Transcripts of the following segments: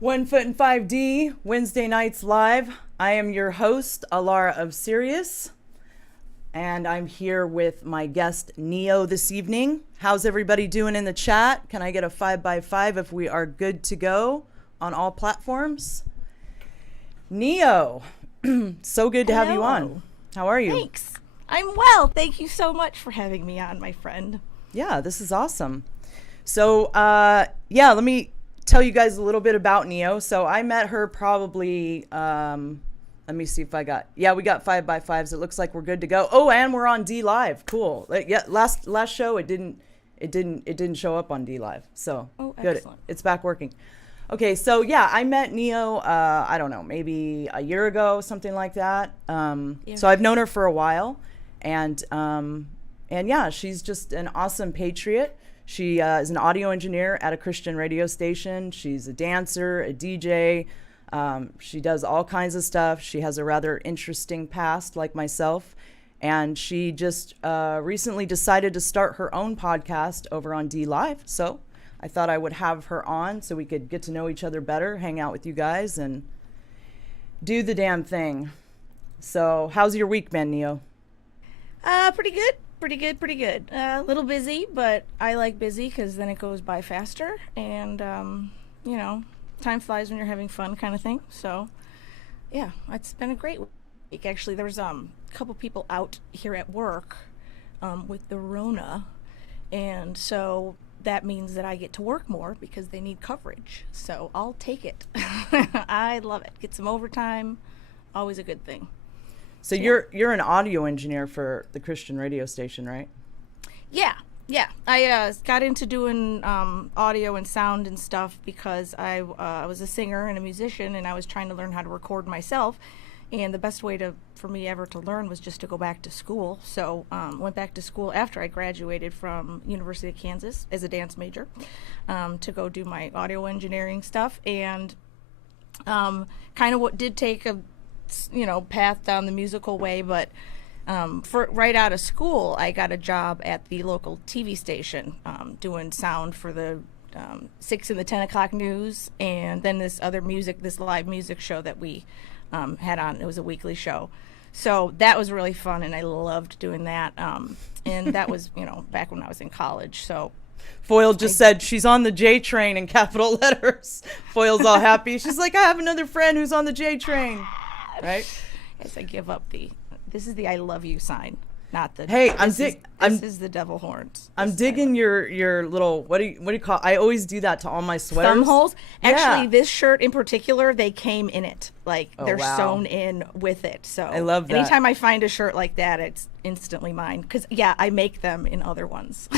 One Foot in 5D, Wednesday nights live. I am your host, Alara of Sirius, and I'm here with my guest, Neyyo, this evening. How's everybody doing in the chat? Can I get a 5x5 if we are good to go on all platforms? Neyyo, so good to have you on. How are you? Thanks. I'm well. Thank you so much for having me on, my friend. Yeah, this is awesome. So, let me tell you guys a little bit about Neyyo. So I met her probably, let me see if we got 5x5s. It looks like we're good to go. Oh, and we're on D Live. Cool. Yeah, last show it didn't show up on D Live. So good. Excellent. It's back working. Okay, so yeah, I met Neyyo, I don't know, maybe a year ago, something like that. So I've known her for a while, and yeah, she's just an awesome patriot. She is an audio engineer at a Christian radio station. She's a dancer, a DJ. She does all kinds of stuff. She has a rather interesting past, like myself. And she just recently decided to start her own podcast over on D Live. So I thought I would have her on so we could get to know each other better, hang out with you guys, and do the damn thing. So how's your week been, Neyyo? Pretty good. Pretty good. A little busy, but I like busy because then it goes by faster. And, time flies when you're having fun kind of thing. So, yeah, it's been a great week. Actually, there's a couple people out here at work with the Rona. And so that means that I get to work more because they need coverage. So I'll take it. I love it. Get some overtime. Always a good thing. So you're an audio engineer for the Christian radio station, right? Yeah. I got into doing audio and sound and stuff because I was a singer and a musician, and I was trying to learn how to record myself. And the best way for me ever to learn was just to go back to school. So went back to school after I graduated from University of Kansas as a dance major to go do my audio engineering stuff. And kind of what did take a path down the musical way, but for right out of school, I got a job at the local TV station doing sound for the 6 and the 10 o'clock news, and then this live music show that we had on. It was a weekly show. So that was really fun, and I loved doing that. And that was, back when I was in college. So Foyle just said she's on the J train in capital letters. Foyle's all happy. She's like, I have another friend who's on the J train. Right? As I give up this is the I love you sign, not the. Hey, this is the devil horns. I'm digging your little what do you call? I always do that to all my sweaters. Thumb holes. Actually, Yeah. this shirt in particular, they came in it. Like they're sewn in with it. So I love that. Anytime I find a shirt like that, it's instantly mine. Because I make them in other ones.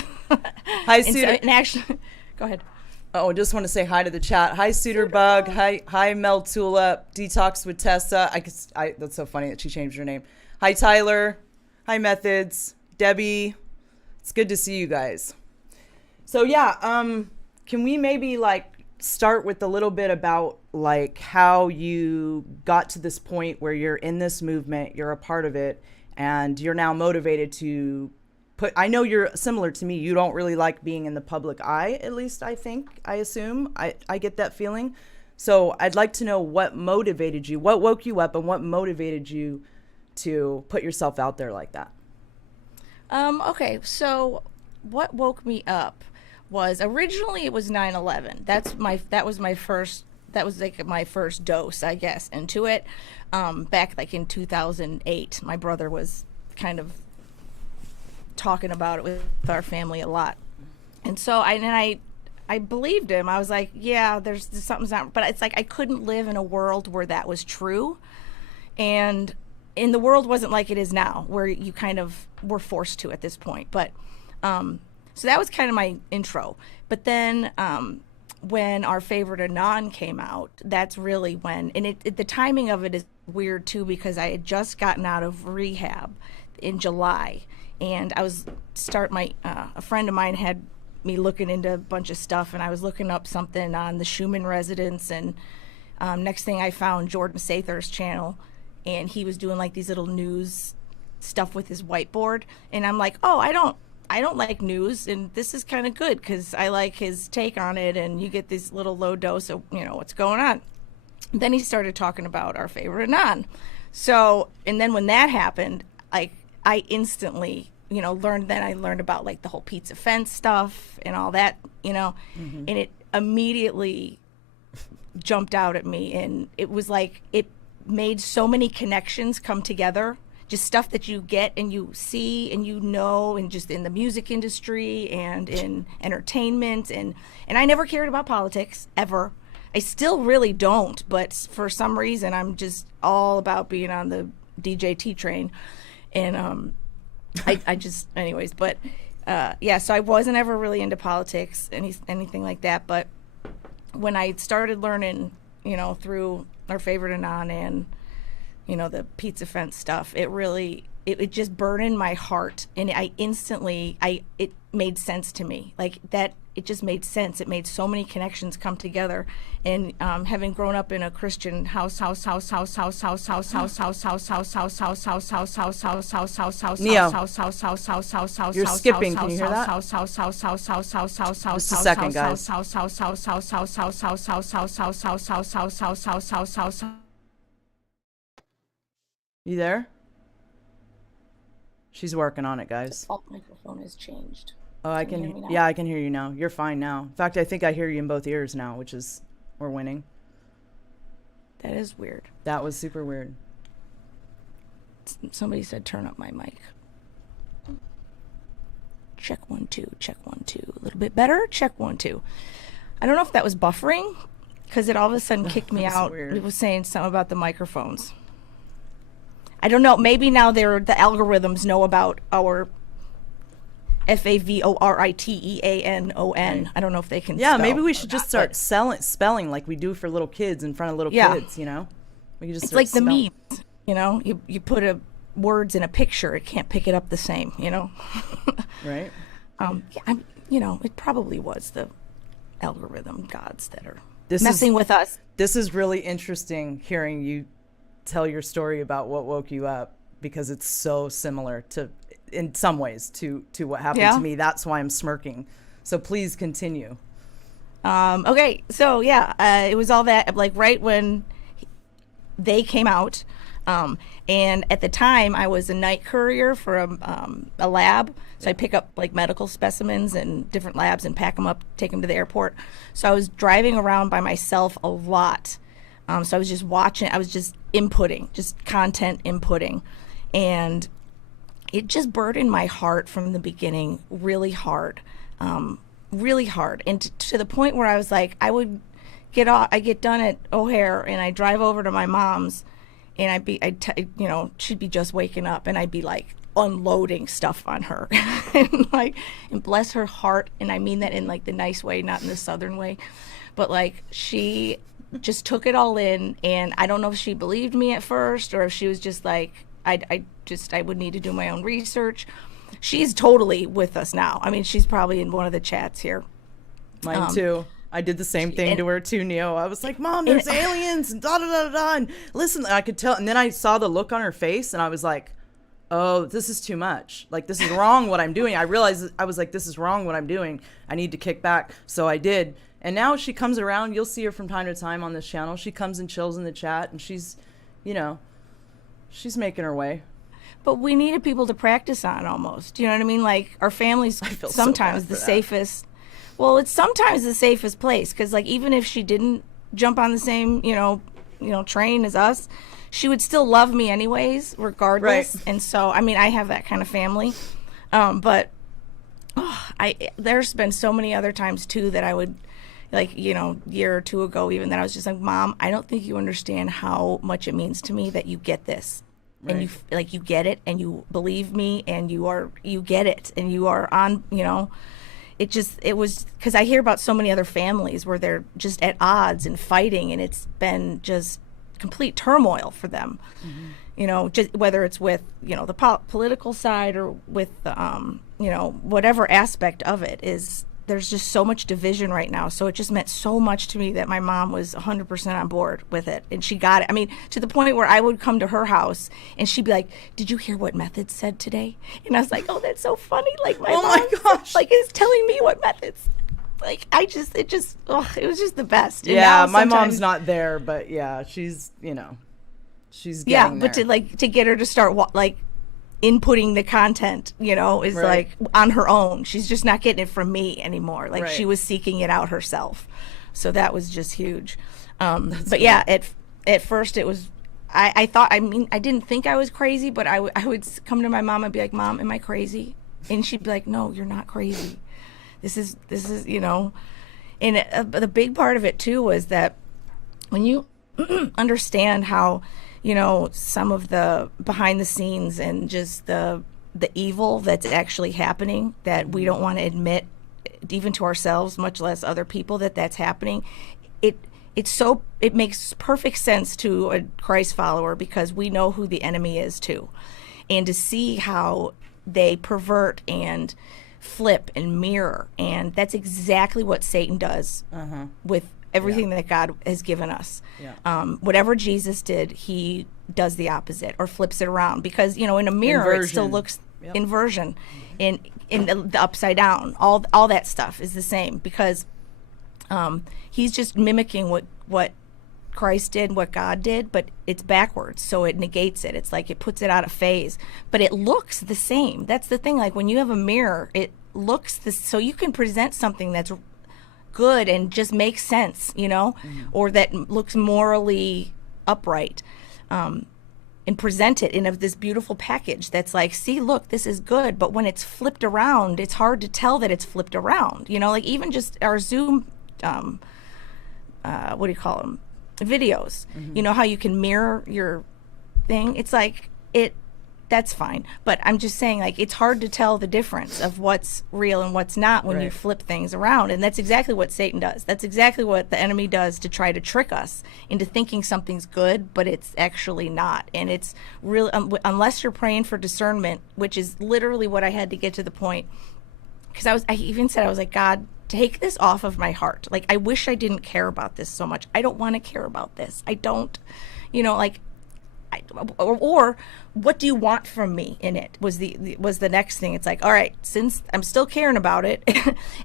Hi, Suter. And actually, go ahead. Oh, just want to say hi to the chat. Hi, Suter Bug. Hi, Mel Tulip. Detox with Tessa. That's so funny that she changed her name. Hi, Tyler. Hi, Methods. Debbie. It's good to see you guys. So yeah, can we maybe start with a little bit about how you got to this point where you're in this movement, you're a part of it, and you're now motivated to I know you're similar to me. You don't really like being in the public eye, at least I assume. I get that feeling. So I'd like to know what motivated you, what woke you up, and what motivated you to put yourself out there like that. Okay, so what woke me up was originally it was 9/11. That was my first that was like my first dose, I guess, into it. Back like in 2008, my brother was kind of talking about it with our family a lot, and so I believed him. I was like, yeah, there's something's not, but it's like I couldn't live in a world where that was true, and in the world wasn't like it is now, where you kind of were forced to at this point. But so that was kind of my intro. But then when Our Favorite Anon came out, that's really when, and the timing of it is weird too, because I had just gotten out of rehab in July, and I was a friend of mine had me looking into a bunch of stuff, and I was looking up something on the Schumann residence, and next thing I found Jordan Sather's channel, and he was doing like these little news stuff with his whiteboard, and I'm like, oh, I don't like news, and this is kind of good because I like his take on it, and you get this little low dose of, you know, what's going on. Then he started talking about Our Favorite Anon. So, and then when that happened, like I instantly, you know, I learned about like the whole pizza fence stuff and all that, you know, and it immediately jumped out at me, and it was like it made so many connections come together, just stuff that you get and you see and you know, and just in the music industry and in entertainment, and I never cared about politics ever. I still really don't, but for some reason I'm just all about being on the DJT train, and I just, anyways, but yeah, so I wasn't ever really into politics, anything like that. But when I started learning, you know, through Our Favorite Anon and, you know, the pizza fence stuff, it really, it just burned in my heart, and it made sense to me. Like that, it just made sense. It made so many connections come together, and having grown up in a Christian Neyyo, you're skipping. Can you hear that? Just a second, guys. You there? She's working on it, guys. Default microphone has changed. Oh, I can. Yeah, I can hear you now. You're fine now. In fact, I think I hear you in both ears now, which is, we're winning. That is weird. That was super weird. Somebody said turn up my mic. Check 1 2. Check 1 2. A little bit better. Check 1 2. I don't know if that was buffering, because it all of a sudden kicked me out. Weird. It was saying something about the microphones. I don't know. Maybe now the algorithms know about our FAVORITEANON. I don't know if they can. Yeah, maybe we should just start spelling like we do for little kids in front of little kids. You know, we can just. It's like the memes. You know, you put words in a picture, it can't pick it up the same. You know. Right. You know, it probably was the algorithm gods that are messing with us. This is really interesting hearing you tell your story about what woke you up, because it's so similar to, in some ways, to what happened to me. That's why I'm smirking. So please continue. Okay, so yeah, it was all that, like right when they came out, and at the time I was a night courier for a lab, so I pick up like medical specimens in different labs and pack them up, take them to the airport. So I was driving around by myself a lot. So I was just watching, I was just inputting, just content inputting. And it just burdened my heart from the beginning really hard, really hard. And to the point where I was like, I get done at O'Hare and I drive over to my mom's, and you know, she'd be just waking up, and I'd be like unloading stuff on her. and bless her heart. And I mean that in like the nice way, not in the Southern way, but like she just took it all in, and I don't know if she believed me at first or if she was just like, I would need to do my own research. She's totally with us now. I mean, she's probably in one of the chats here. Mine too. I did the same thing to her too, Neyyo. I was like, Mom, there's aliens and da da da da. And listen, I could tell. And then I saw the look on her face, and I was like, oh, this is too much. Like, this is wrong what I'm doing. I realized, I was like, this is wrong what I'm doing. I need to kick back. So I did. And now she comes around. You'll see her from time to time on this channel. She comes and chills in the chat, and she's, you know, she's making her way. But we needed people to practice on almost. You know what I mean? Like, our family's sometimes the safest. Well, it's sometimes the safest place, because, like, even if she didn't jump on the same, train as us, she would still love me anyways, regardless. Right. And so, I mean, I have that kind of family. But there's been so many other times too that I would, like, year or two ago even, that I was just like, Mom, I don't think you understand how much it means to me that you get this. Right. And you get it, and you believe me, and you get it, and you are on, it was, because I hear about so many other families where they're just at odds and fighting, and it's been just complete turmoil for them. Just whether it's with, the political side or with, whatever aspect of it is. There's just so much division right now. So it just meant so much to me that my mom was 100% on board with it. And she got it. I mean, to the point where I would come to her house and she'd be like, did you hear what Methods said today? And I was like, oh, that's so funny. Like, my mom, gosh. like, is telling me what Methods. Like, it was just the best. And yeah, now my mom's not there, but yeah, she's, she's getting there. But to get her to start, inputting the content, is Right. like on her own. She's just not getting it from me anymore. Like, Right. she was seeking it out herself. So that was just huge. But great. yeah, at first it was, I thought, I didn't think I was crazy, but I would come to my mom and be like, Mom, am I crazy? And she'd be like, no, you're not crazy. This is, and the big part of it too was that when you understand how, some of the behind the scenes and just the evil that's actually happening that we don't want to admit even to ourselves, much less other people, that's happening. It makes perfect sense to a Christ follower, because we know who the enemy is too. And to see how they pervert and flip and mirror, and that's exactly what Satan does with everything that God has given us. Yeah. Whatever Jesus did, he does the opposite or flips it around, because in a mirror it still looks inversion, in the upside down. All that stuff is the same, because he's just mimicking what Christ did, what God did, but it's backwards, so it negates it. It's like it puts it out of phase, but it looks the same. That's the thing. Like, when you have a mirror, it looks so you can present something that's good and just makes sense, or that looks morally upright, and present it in this beautiful package that's like, see, look, this is good. But when it's flipped around, it's hard to tell that it's flipped around. Like, even just our Zoom, what do you call them? Videos. How you can mirror your thing. It's like that's fine. But I'm just saying, like, it's hard to tell the difference of what's real and what's not when you flip things around. And that's exactly what Satan does. That's exactly what the enemy does to try to trick us into thinking something's good, but it's actually not. And it's really, unless you're praying for discernment, which is literally what I had to get to the point. Because I even said, I was like, God, take this off of my heart. Like, I wish I didn't care about this so much. I don't want to care about this. I don't, or what do you want from me in it was the next thing. It's like, all right, since I'm still caring about it,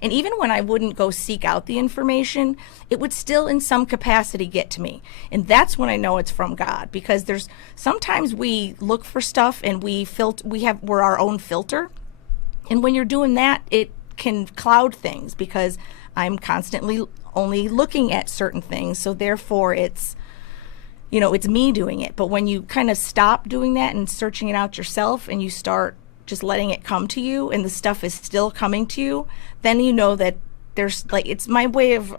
and even when I wouldn't go seek out the information, it would still in some capacity get to me. And that's when I know it's from God, because there's sometimes we look for stuff and we're our own filter. And when you're doing that, it can cloud things, because I'm constantly only looking at certain things. So therefore it's me doing it. But when you kind of stop doing that and searching it out yourself, and you start just letting it come to you, and the stuff is still coming to you, then you know that there's, like, it's my way of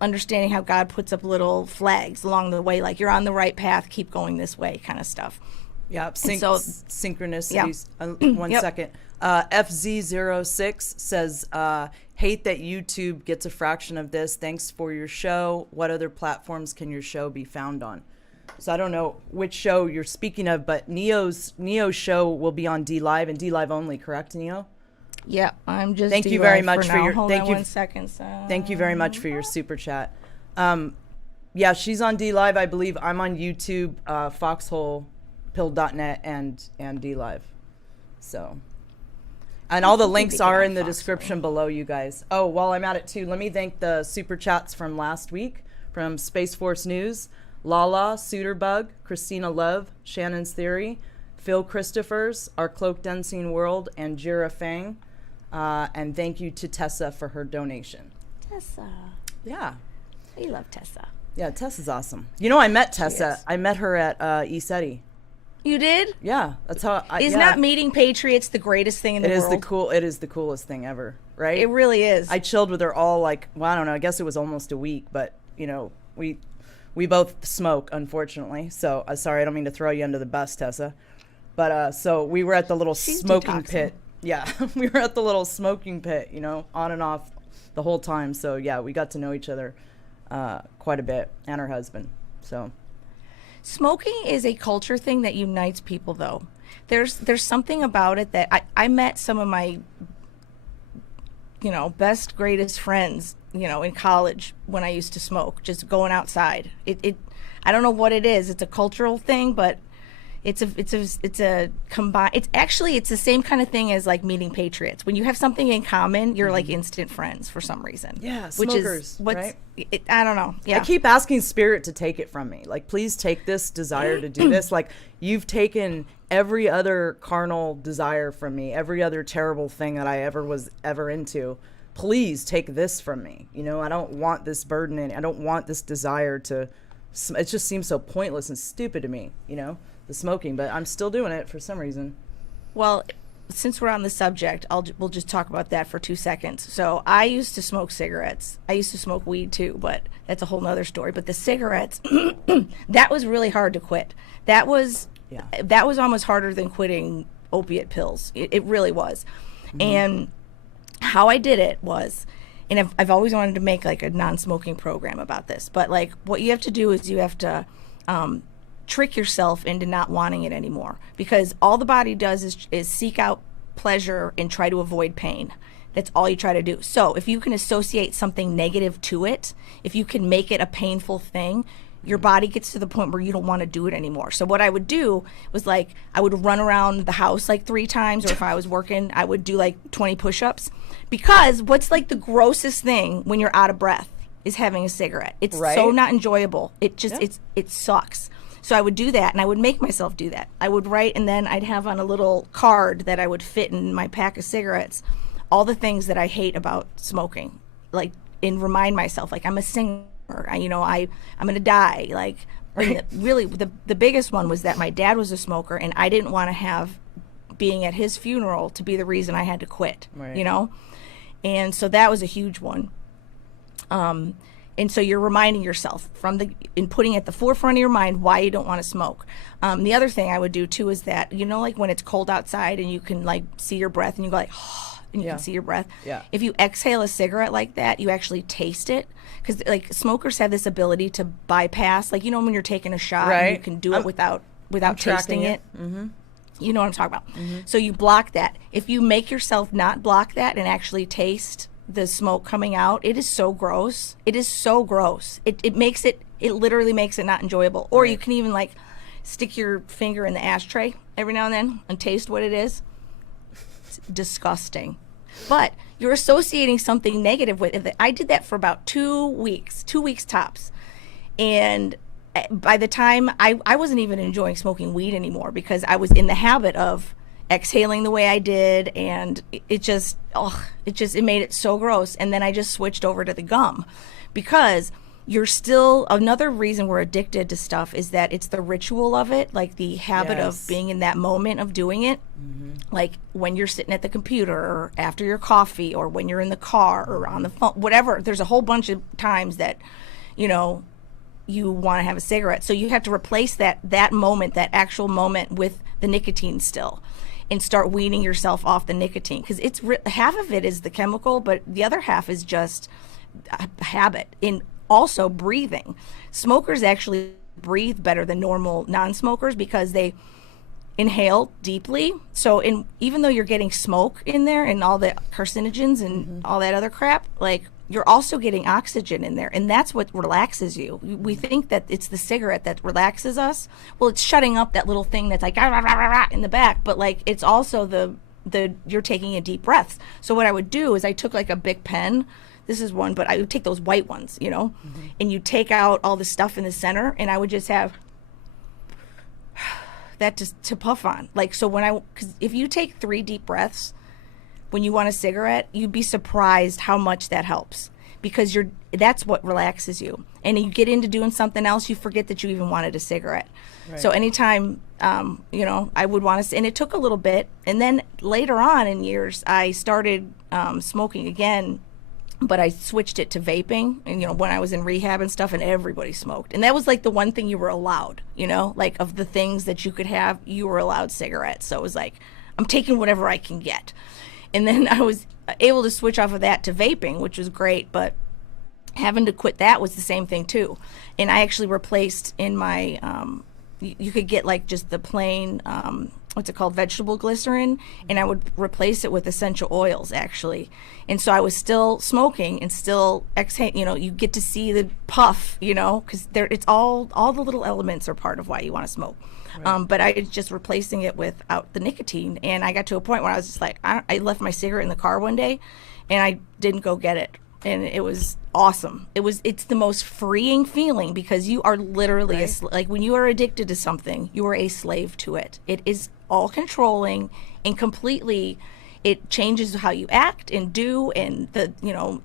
understanding how God puts up little flags along the way, like, you're on the right path, keep going this way, kind of stuff. Yeah, synchronicities. Yeah. One second. FZ06 says, hate that YouTube gets a fraction of this. Thanks for your show. What other platforms can your show be found on? So I don't know which show you're speaking of, but Neyyo's show will be on DLive and DLive only, correct, Neyyo? Yeah, I'm just. Thank you very much for your. Hold thank on you. 1 second. Thank you very much for your super chat. Yeah, she's on DLive, I believe. I'm on YouTube, foxholepill.net, and DLive. So. And all the links are in the description below, you guys. Oh, while I'm at it too, let me thank the super chats from last week from Space Force News, Lala, Suiterbug, Christina Love, Shannon's Theory, Phil Christophers, Our Cloak Dancing World, and Jira Fang. And thank you to Tessa for her donation. Tessa. Yeah. We love Tessa. Yeah, Tessa's awesome. You know, I met Tessa. Yes. I met her at ESETI. You did? Yeah, that's how. Is yeah. not meeting patriots the greatest thing in the world? It is the coolest thing ever, right? It really is. I chilled with her all like, well, I don't know. I guess it was almost a week, but you know, we both smoke, unfortunately. So sorry, I don't mean to throw you under the bus, Tessa. But so we were at the little smoking detoxing. pit. Yeah, we were at the little smoking pit, you know, on and off the whole time. So yeah, we got to know each other quite a bit, and her husband. So. Smoking is a culture thing that unites people, though. There's something about it that I met some of my, you know, best, greatest friends, you know, in college when I used to smoke, just going outside. I don't know what it is. It's a cultural thing, but it's a combined. It's the same kind of thing as like meeting patriots. When you have something in common, you're like instant friends for some reason. Yeah, which smokers, is what's right? I don't know. Yeah, I keep asking Spirit to take it from me. Like, please take this desire to do this. Like, you've taken every other carnal desire from me, every other terrible thing that I ever was into. Please take this from me. You know, I don't want this burden in. I don't want this desire to. It just seems so pointless and stupid to me. You know, the smoking, but I'm still doing it for some reason. Well, since we're on the subject, we'll just talk about that for 2 seconds. So I used to smoke cigarettes. I used to smoke weed too, but that's a whole nother story. But the cigarettes, that was really hard to quit. That was almost harder than quitting opiate pills. It really was. Mm-hmm. And how I did it was, and I've always wanted to make like a non-smoking program about this, but like what you have to do is you have to trick yourself into not wanting it anymore, because all the body does is seek out pleasure and try to avoid pain. That's all you try to do. So if you can associate something negative to it, if you can make it a painful thing, your body gets to the point where you don't want to do it anymore. So what I would do was like, I would run around the house like 3 times, or if I was working, I would do like 20 push-ups, because what's like the grossest thing when you're out of breath is having a cigarette. It's so not enjoyable. It just, it sucks. So I would do that, and I would make myself do that. I would write, and then I'd have on a little card that I would fit in my pack of cigarettes all the things that I hate about smoking, like, and remind myself, like, I'm a singer, I'm going to die. Like, really, the biggest one was that my dad was a smoker, and I didn't want to have being at his funeral to be the reason I had to quit, you know? And so that was a huge one. And so you're reminding yourself in putting at the forefront of your mind why you don't want to smoke. The other thing I would do too is that, you know, like when it's cold outside and you can like see your breath and you go like, and you can see your breath. Yeah. If you exhale a cigarette like that, you actually taste it. Because like smokers have this ability to bypass, like, you know, when you're taking a shot, and you can do it without tasting it. Mm-hmm. You know what I'm talking about. Mm-hmm. So you block that. If you make yourself not block that and actually taste the smoke coming out, it is so gross. It is so gross. It literally makes it not enjoyable. Or you can even like stick your finger in the ashtray every now and then and taste what it is. It's disgusting. But you're associating something negative with it. I did that for about 2 weeks tops. And by the time I wasn't even enjoying smoking weed anymore, because I was in the habit of exhaling the way I did, and it made it so gross. And then I just switched over to the gum, because you're still, another reason we're addicted to stuff is that it's the ritual of it, like the habit of being in that moment of doing it. Mm-hmm. Like when you're sitting at the computer, or after your coffee, or when you're in the car, or on the phone, whatever. There's a whole bunch of times that, you know, you want to have a cigarette. So you have to replace that moment, that actual moment, with the nicotine still, and start weaning yourself off the nicotine, because it's half of it is the chemical, but the other half is just a habit. In also breathing, smokers actually breathe better than normal non-smokers because they inhale deeply. So even though you're getting smoke in there and all the carcinogens and all that other crap, like, you're also getting oxygen in there, and that's what relaxes you. We think that it's the cigarette that relaxes us. Well, it's shutting up that little thing that's like in the back, but like it's also the you're taking in deep breaths. So what I would do is I took like a Bic pen. This is one, but I would take those white ones, you know, and you take out all the stuff in the center, and I would just have that to puff on. Like, so because if you take 3 deep breaths when you want a cigarette, you'd be surprised how much that helps. because that's what relaxes you. And you get into doing something else, you forget that you even wanted a cigarette. Right. So anytime, I would want to, and it took a little bit. And then later on in years, I started smoking again, but I switched it to vaping. And, when I was in rehab and stuff, and everybody smoked. And that was like the one thing you were allowed, like of the things that you could have, you were allowed cigarettes. So it was like, I'm taking whatever I can get. And then I was able to switch off of that to vaping, which was great, but having to quit that was the same thing too. And I actually replaced in my, you could get like just the plain, what's it called, vegetable glycerin, and I would replace it with essential oils actually. And so I was still smoking and still exhaling, you get to see the puff, because it's all the little elements are part of why you want to smoke. Right. But I was just replacing it without the nicotine. And I got to a point where I was just like, I left my cigarette in the car one day and I didn't go get it. And it was awesome. It's the most freeing feeling because you are literally, right. Like when you are addicted to something, you are a slave to it. It is all controlling and completely, it changes how you act and do, and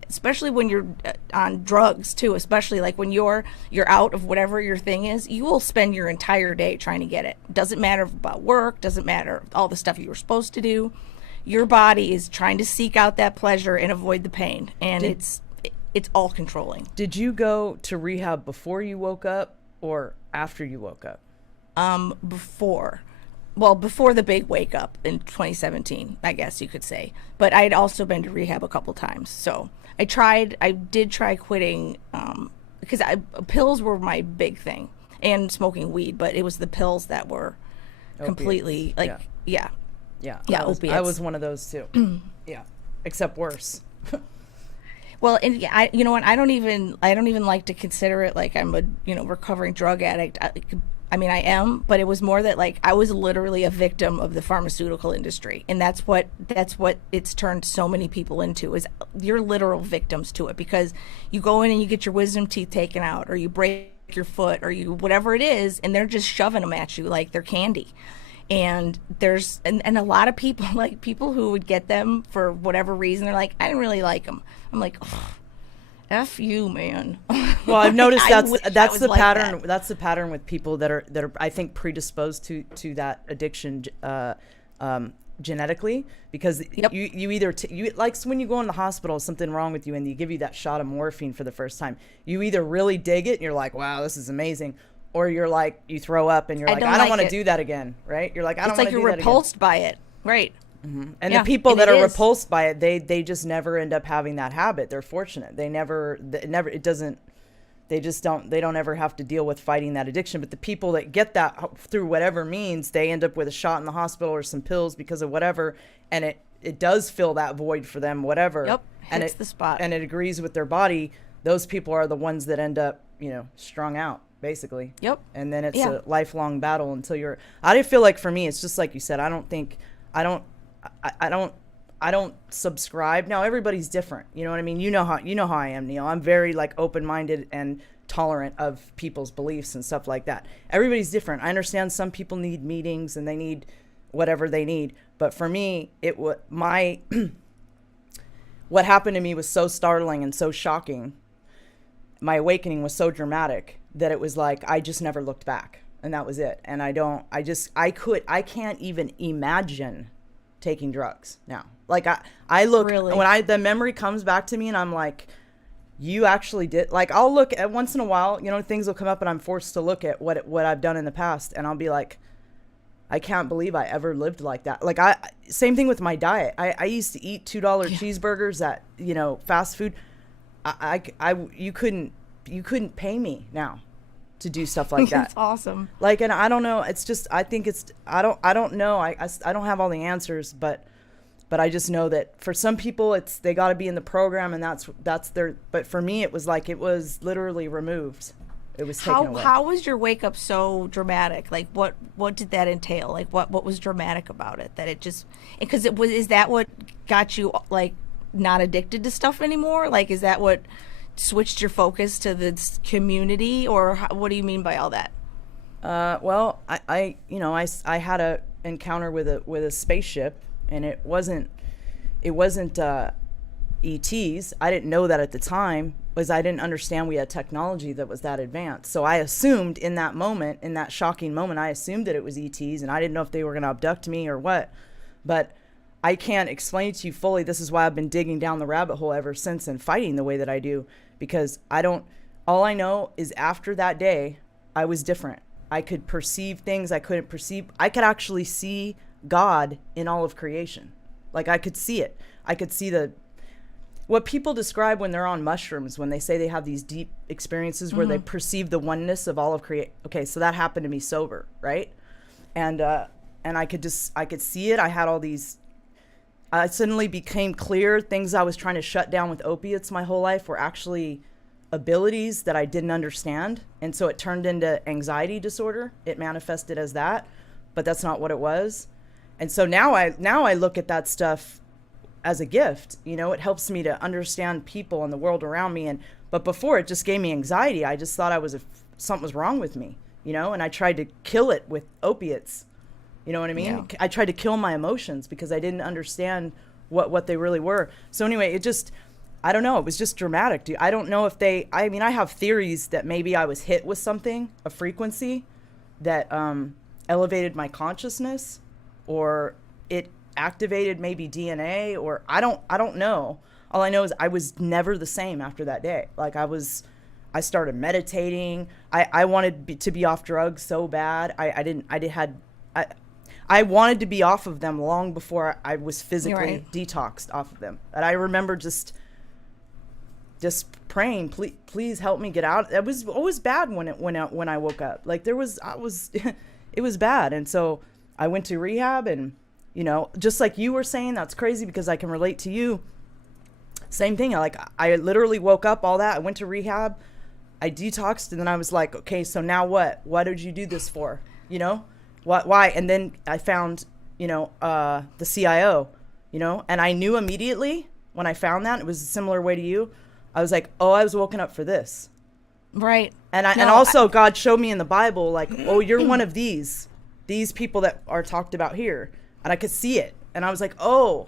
especially when you're on drugs too, especially like when you're out of whatever your thing is, you will spend your entire day trying to get it. Doesn't matter about work, doesn't matter all the stuff you were supposed to do. Your body is trying to seek out that pleasure and avoid the pain, and it's all controlling. Did you go to rehab before you woke up or after you woke up? Before the big wake up in 2017, I guess you could say. But I had also been to rehab a couple times. So I did try quitting because pills were my big thing, and smoking weed, but it was the pills that were opiates. Completely yeah. Opiates. I was one of those too. Yeah, except worse. Well, and you know what? I don't even like to consider it like I'm a recovering drug addict. I mean, I am, but it was more that like I was literally a victim of the pharmaceutical industry, and that's what it's turned so many people into, is you're literal victims to it, because you go in and you get your wisdom teeth taken out, or you break your foot, or you whatever it is, and they're just shoving them at you like they're candy. And there's and a lot of people, like people who would get them for whatever reason, they're like, I didn't really like them. I'm like, F you, man. Well, I've noticed that's the like pattern. That. That's the pattern with people that are I think predisposed to that addiction genetically, because you either like when you go in the hospital, something wrong with you, and they give you that shot of morphine for the first time. You either really dig it and you're like, wow, this is amazing, or you're like, you throw up and you're like, I don't want to do that again, right? You're like, I don't want to do that again. It's like you're repulsed by it, right? Mm-hmm. And the people that are repulsed by it, they just never end up having that habit. They're fortunate. They don't ever have to deal with fighting that addiction. But the people that get that through whatever means, they end up with a shot in the hospital or some pills because of whatever, and it does fill that void for them, whatever. Yep, hits the spot. And it agrees with their body. Those people are the ones that end up, strung out, basically. Yep. And then it's a lifelong battle until I feel like for me, it's just like you said, I don't subscribe. Now everybody's different. You know what I mean? You know how I am, Neil. I'm very like open-minded and tolerant of people's beliefs and stuff like that. Everybody's different. I understand some people need meetings and they need whatever they need, but for me, what happened to me was so startling and so shocking. My awakening was so dramatic that it was like I just never looked back, and that was it. And I can't even imagine taking drugs now. Like I look, really? When the memory comes back to me and I'm like, you actually did, like I'll look at once in a while, things will come up and I'm forced to look at what I've done in the past, and I'll be like, I can't believe I ever lived like that. Like same thing with my diet. I used to eat $2 cheeseburgers at, fast food. You couldn't pay me now to do stuff like that. That's awesome. Like, and I don't know, it's just, I think I don't know. I don't have all the answers, but I just know that for some people they got to be in the program, and that's their, but for me, it was like, it was literally removed. It was taken away. How was your wake up so dramatic? Like what did that entail? Like what was dramatic about it? That it just, because is that what got you like not addicted to stuff anymore? Like, is that what switched your focus to this community, or what do you mean by all that? Well, I had a encounter with a spaceship, and it wasn't ETs. I didn't know that at the time, was I didn't understand we had technology that was that advanced. So I assumed in that moment, in that shocking moment, I assumed that it was ETs, and I didn't know if they were going to abduct me or what. But I can't explain it to you fully. This is why I've been digging down the rabbit hole ever since and fighting the way that I do, because all I know is after that day, I was different. I could perceive things I couldn't perceive. I could actually see God in all of creation. Like, I could see it. I could see what people describe when they're on mushrooms, when they say they have these deep experiences where they perceive the oneness of all of creation. Okay, so that happened to me sober, right? And I could see it. I had all these, I suddenly became clear. Things I was trying to shut down with opiates my whole life were actually abilities that I didn't understand. And so it turned into anxiety disorder. It manifested as that, but that's not what it was. And so now I look at that stuff as a gift. You know, it helps me to understand people and the world around me. But before, it just gave me anxiety. I just thought something was wrong with me, you know, and I tried to kill it with opiates. You know what I mean? Yeah. I tried to kill my emotions because I didn't understand what they really were. So anyway, I don't know. It was just dramatic, dude. I don't know if I have theories that maybe I was hit with something, a frequency that elevated my consciousness, or it activated maybe DNA, or I don't know. All I know is I was never the same after that day. Like, I started meditating. I wanted to be off drugs so bad. I wanted to be off of them long before I was physically detoxed off of them. And I remember just praying, please help me get out. It was bad when I woke up. Like, it was bad. And so I went to rehab, and, you know, just like you were saying, that's crazy because I can relate to you. Same thing. I literally woke up, all that. I went to rehab, I detoxed, and then I was like, okay, so now what? What did you do this for? You know, why? And then I found, you know, the CIO, you know, and I knew immediately when I found that, it was a similar way to you. I was like, oh, I was woken up for this. Right. And God showed me in the Bible, like, oh, you're one of these people that are talked about here. And I could see it. And I was like, oh,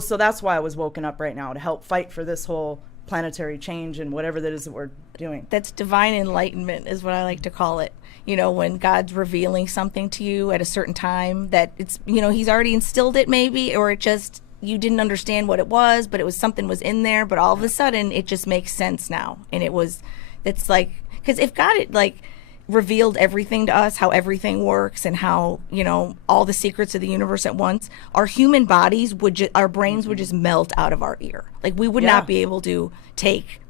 so that's why I was woken up right now, to help fight for this whole planetary change and whatever that is that we're doing. That's divine enlightenment is what I like to call it. You know, when God's revealing something to you at a certain time that it's, you know, he's already instilled it maybe, or it just, you didn't understand what it was, but it was something was in there, but all of a sudden it just makes sense now. And it's like, because if God had like revealed everything to us, how everything works and how, you know, all the secrets of the universe at once, our human bodies our brains would just melt out of our ear. Like, we would not be able to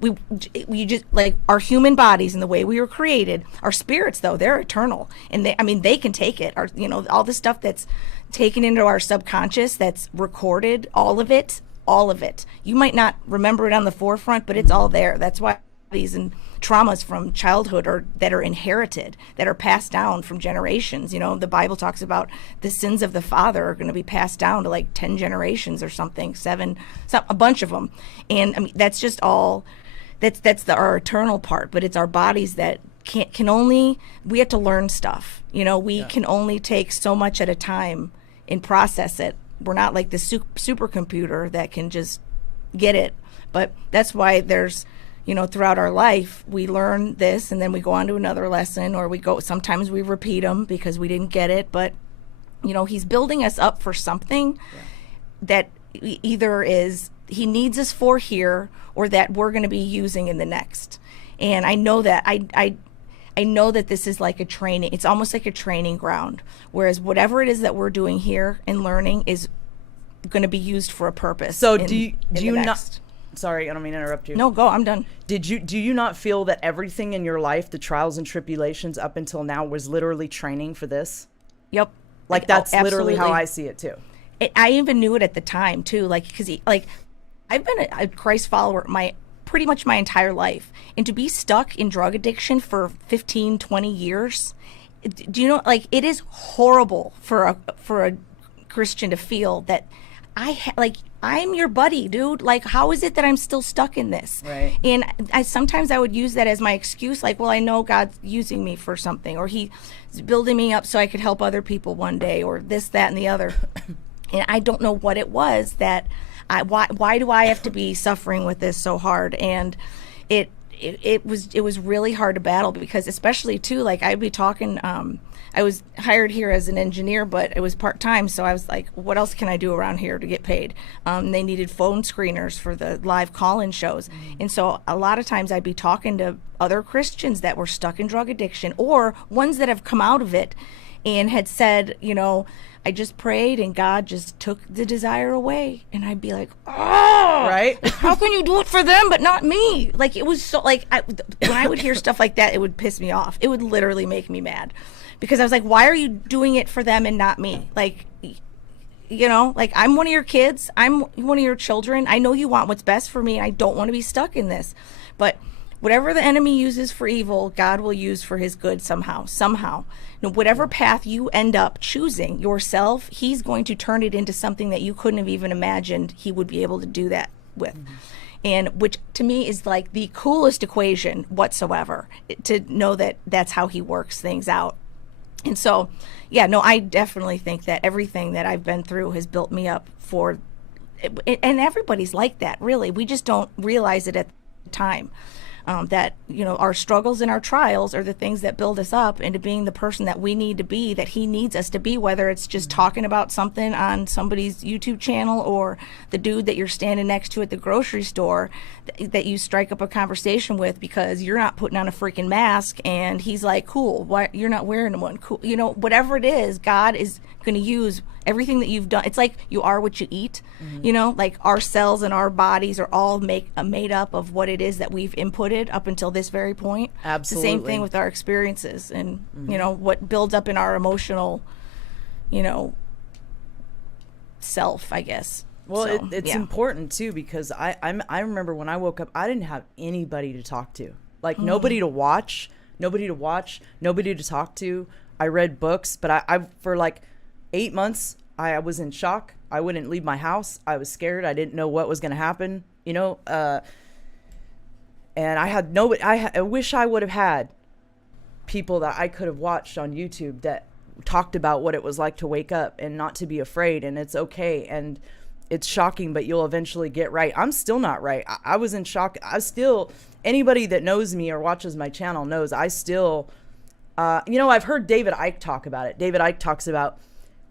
we just, like, our human bodies and the way we were created, our spirits though, they're eternal. And they can take it. Our, you know, all the stuff that's taken into our subconscious, that's recorded, all of it. You might not remember it on the forefront, but it's all there. That's why these and traumas from childhood that are inherited, that are passed down from generations. You know, the Bible talks about the sins of the father are going to be passed down to like 10 generations or something, a bunch of them. And I mean, that's just all, that's our eternal part, but it's our bodies that we have to learn stuff. You know, we can only take so much at a time and process it. We're not like the supercomputer that can just get it. But that's why there's, you know, throughout our life, we learn this and then we go on to another lesson, or sometimes we repeat them because we didn't get it. But, you know, he's building us up for something that either is he needs us for here, or that we're going to be using in the next. And I know that I know that this is like a training. It's almost like a training ground. Whereas whatever it is that we're doing here and learning is going to be used for a purpose. So do you not? Sorry, I don't mean to interrupt you. No, go. I'm done. Do you not feel that everything in your life, the trials and tribulations up until now, was literally training for this? Yep. Like, that's literally how I see it too. I even knew it at the time too. Like, because I've been a Christ follower pretty much my entire life, and to be stuck in drug addiction for 15, 20 years, do you know? Like, it is horrible for a Christian to feel that I'm your buddy, dude. Like, how is it that I'm still stuck in this? Right. And sometimes I would use that as my excuse. Like, well, I know God's using me for something, or he's building me up so I could help other people one day, or this, that, and the other. And I don't know what it was that why do I have to be suffering with this so hard? And it was really hard to battle, because especially too, like I'd be talking, I was hired here as an engineer, but it was part-time, so I was like, what else can I do around here to get paid? They needed phone screeners for the live call-in shows. And so a lot of times I'd be talking to other Christians that were stuck in drug addiction, or ones that have come out of it and had said, you know, I just prayed and God just took the desire away. And I'd be like, oh, right? How can you do it for them but not me? Like, it was so, like, when I would hear stuff like that, it would piss me off. It would literally make me mad, because I was like, why are you doing it for them and not me? Like, you know, like, I'm one of your kids. I'm one of your children. I know you want what's best for me, and I don't want to be stuck in this. But whatever the enemy uses for evil, God will use for his good somehow. You know, whatever path you end up choosing yourself, he's going to turn it into something that you couldn't have even imagined he would be able to do that with. And which to me is like the coolest equation whatsoever, to know that that's how he works things out. And so, yeah, no, I definitely think that everything that I've been through has built me up for, and everybody's like that, really. We just don't realize it at the time. That, you know, our struggles and our trials are the things that build us up into being the person that we need to be, that he needs us to be, whether it's just talking about something on somebody's YouTube channel, or the dude that you're standing next to at the grocery store that you strike up a conversation with because you're not putting on a freaking mask, and he's like, cool, why you're not wearing one? Cool. You know, whatever it is, God is going to use everything that you've done. It's like you are what you eat. You know, like our cells and our bodies are all made up of what it is that we've inputted up until this very point. Absolutely. It's the same thing with our experiences, and you know, what builds up in our emotional, you know, self, I guess. Well, So, it's yeah. important too, because I remember when I woke up, I didn't have anybody to talk to, like nobody to watch, nobody to talk to. I read books, but I for like 8 months I was in shock. I wouldn't leave my house. I was scared. I didn't know what was going to happen, you know. And I had nobody. I wish I would have had people that I could have watched on YouTube that talked about what it was like to wake up and not to be afraid, and it's okay, and it's shocking, but you'll eventually get right. I'm still not right. I was in shock. Anybody that knows me or watches my channel knows I still, you know, I've heard David Icke talk about it. David Icke talks about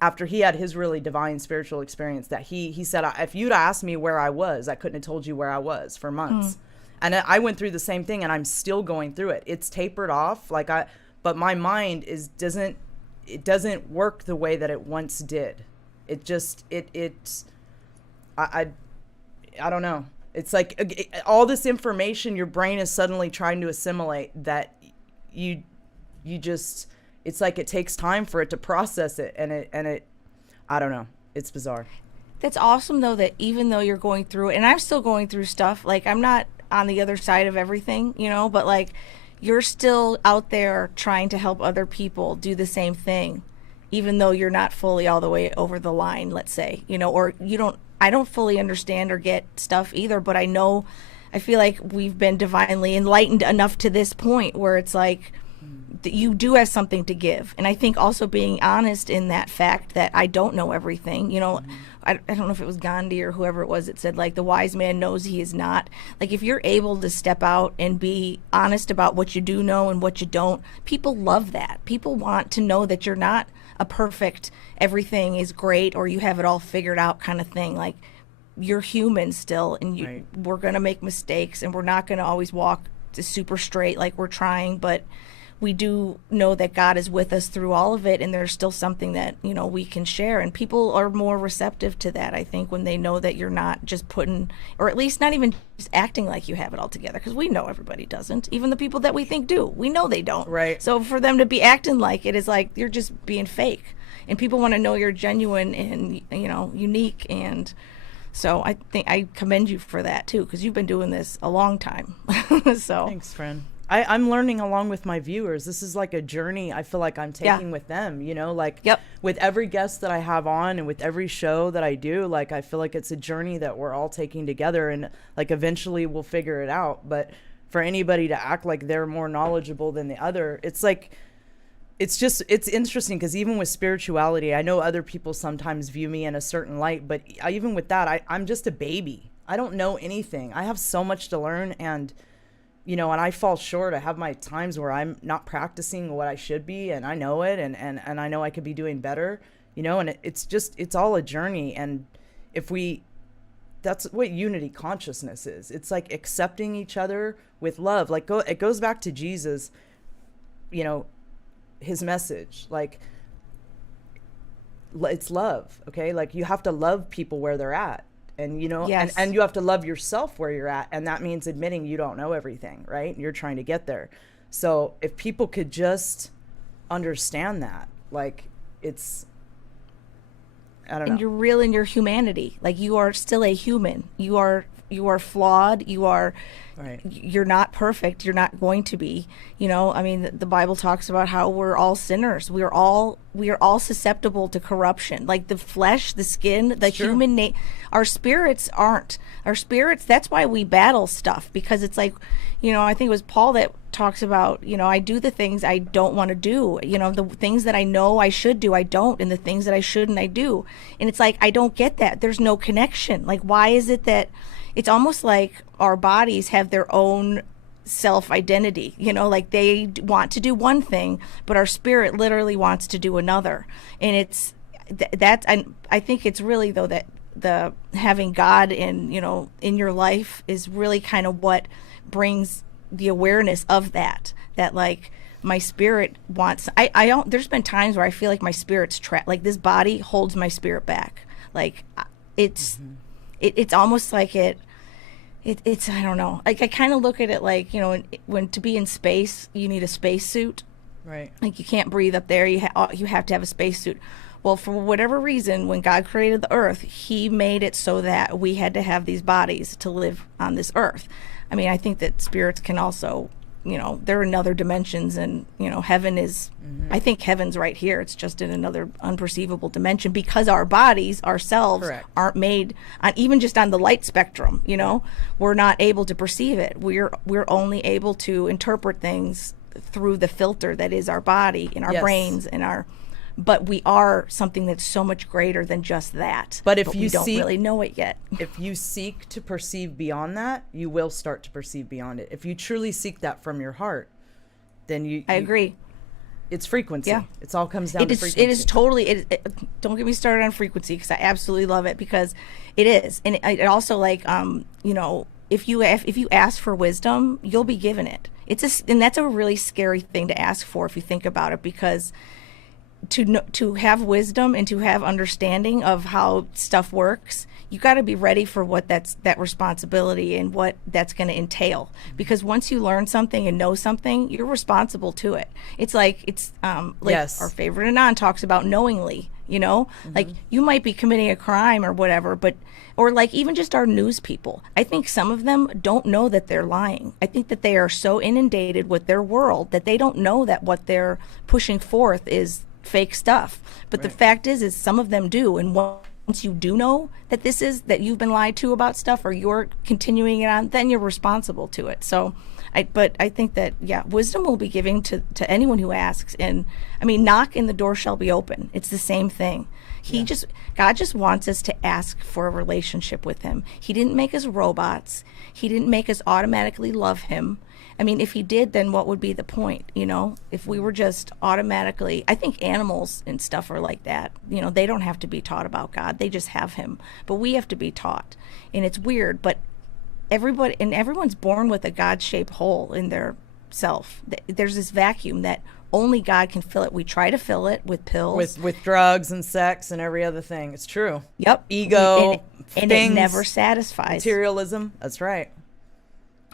after he had his really divine spiritual experience that he said, if you'd asked me where I was, I couldn't have told you where I was for months. And I went through the same thing, and I'm still going through it. It's tapered off, but my mind doesn't work the way that it once did. I don't know. It's like all this information your brain is suddenly trying to assimilate that you just, it's like it takes time for it to process it, and it I don't know. It's bizarre. That's awesome, though, that even though you're going through it, and I'm still going through stuff, like I'm not on the other side of everything, you know, but like you're still out there trying to help other people do the same thing, even though you're not fully all the way over the line, let's say, you know, or I don't fully understand or get stuff either, but I feel like we've been divinely enlightened enough to this point where it's like that you do have something to give. And I think also being honest in that fact that I don't know everything, you know. I don't know if it was Gandhi or whoever it was that said, like, the wise man knows he is not. Like, if you're able to step out and be honest about what you do know and what you don't, people love that. People want to know that you're not a perfect, everything is great, or you have it all figured out kind of thing. Like, you're human still, and Right. we're going to make mistakes, and we're not going to always walk super straight like we're trying, but we do know that God is with us through all of it, and there's still something that, you know, we can share, and people are more receptive to that, I think, when they know that you're not just putting, or at least not even just acting like you have it all together, because we know everybody doesn't. Even the people that we think do, we know they don't. Right. So for them to be acting like it is like you're just being fake, and people want to know you're genuine and, you know, unique. And so I think I commend you for that too, because you've been doing this a long time. So Thanks, friend. I'm learning along with my viewers. This is like a journey I feel like I'm taking with them, you know, like with every guest that I have on and with every show that I do, like I feel like it's a journey that we're all taking together, and like eventually we'll figure it out. But for anybody to act like they're more knowledgeable than the other, it's like it's interesting because even with spirituality, I know other people sometimes view me in a certain light, but even with that, I'm just a baby. I don't know anything. I have so much to learn, and and I fall short. I have my times where I'm not practicing what I should be, and I know it, and I know I could be doing better, and it's all a journey. And that's what unity consciousness is. It's like accepting each other with love. Like it goes back to Jesus, his message, like it's love. Okay. Like you have to love people where they're at, and Yes. and you have to love yourself where you're at. And that means admitting you don't know everything, right? You're trying to get there. So if people could just understand that, like I don't know. And you're real in your humanity. Like you are still a human. You are flawed. Right. You're not perfect. You're not going to be. I mean, the Bible talks about how we're all sinners. We are all susceptible to corruption. Like the flesh, the skin, the human our spirits aren't. Our spirits, that's why we battle stuff, because it's like, I think it was Paul that talks about, I do the things I don't want to do. The things that I know I should do, I don't, and the things that I shouldn't, I do. And it's like, I don't get that. There's no connection. Like, why is it that it's almost like our bodies have their own self-identity, like they want to do one thing, but our spirit literally wants to do another. And it's I think it's really, though, that the having God in your life is really kind of what brings the awareness of that like my spirit wants, I don't, there's been times where I feel like my spirit's trapped, like this body holds my spirit back. Like it's almost like it's I don't know. Like I kind of look at it like, when to be in space, you need a space suit. Right. Like you can't breathe up there. You have to have a space suit. Well, for whatever reason, when God created the earth, he made it so that we had to have these bodies to live on this earth. I mean, I think that spirits can also, they're in other dimensions, and, heaven is, I think heaven's right here. It's just in another unperceivable dimension, because our bodies, ourselves, Correct. aren't made on, even just on the light spectrum, we're not able to perceive it. We're only able to interpret things through the filter that is our body and our Yes. brains and but we are something that's so much greater than just that. But if we don't really know it yet. If you seek to perceive beyond that, you will start to perceive beyond it. If you truly seek that from your heart, then I agree. It's frequency. Yeah. It all comes down to frequency. It is totally. Don't get me started on frequency, because I absolutely love it, because it is, and it also, like, if you ask for wisdom, you'll be given it. And that's a really scary thing to ask for if you think about it, because to have wisdom and to have understanding of how stuff works, you got to be ready for what that responsibility and what that's going to entail. Because once you learn something and know something, you're responsible to it. It's like Yes. Our favorite Anon talks about knowingly. Like you might be committing a crime or whatever, or like even just our news people. I think some of them don't know that they're lying. I think that they are so inundated with their world that they don't know that what they're pushing forth is fake stuff. But the fact is some of them do. And once you do know that that you've been lied to about stuff, or you're continuing it on, then you're responsible to it. So I think that, wisdom will be given to anyone who asks. And I mean, knock and the door shall be open. It's the same thing. God just wants us to ask for a relationship with him. He didn't make us robots. He didn't make us automatically love him. I mean, if he did, then what would be the point? If we were just automatically, I think animals and stuff are like that. They don't have to be taught about God. They just have him. But we have to be taught. And it's weird, but everyone's born with a God-shaped hole in their self. There's this vacuum that only God can fill it. We try to fill it with pills, with drugs and sex and every other thing. It's true. Yep. Ego, and things, it never satisfies. Materialism. That's right.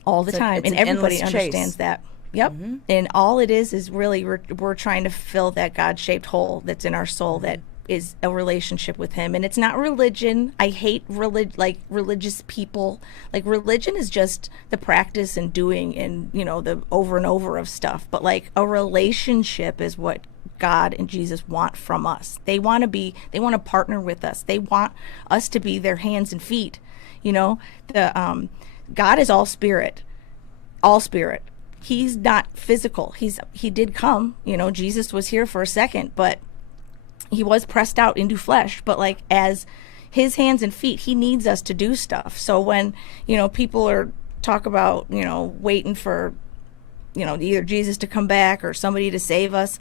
All the time, and everybody understands that. Yep. Mm-hmm. And all it is really we're trying to fill that God-shaped hole that's in our soul that is a relationship with him. And it's not religion. I hate religious people. Like, religion is just the practice and doing and the over and over of stuff. But like a relationship is what God and Jesus want from us. They want to partner with us. They want us to be their hands and feet. God is all spirit. he's not physical. He did come, you know, Jesus was here for a second, but he was pressed out into flesh, but like as his hands and feet, he needs us to do stuff. So when, you know, people are talk about, you know, waiting for, you know, either Jesus to come back or somebody to save us,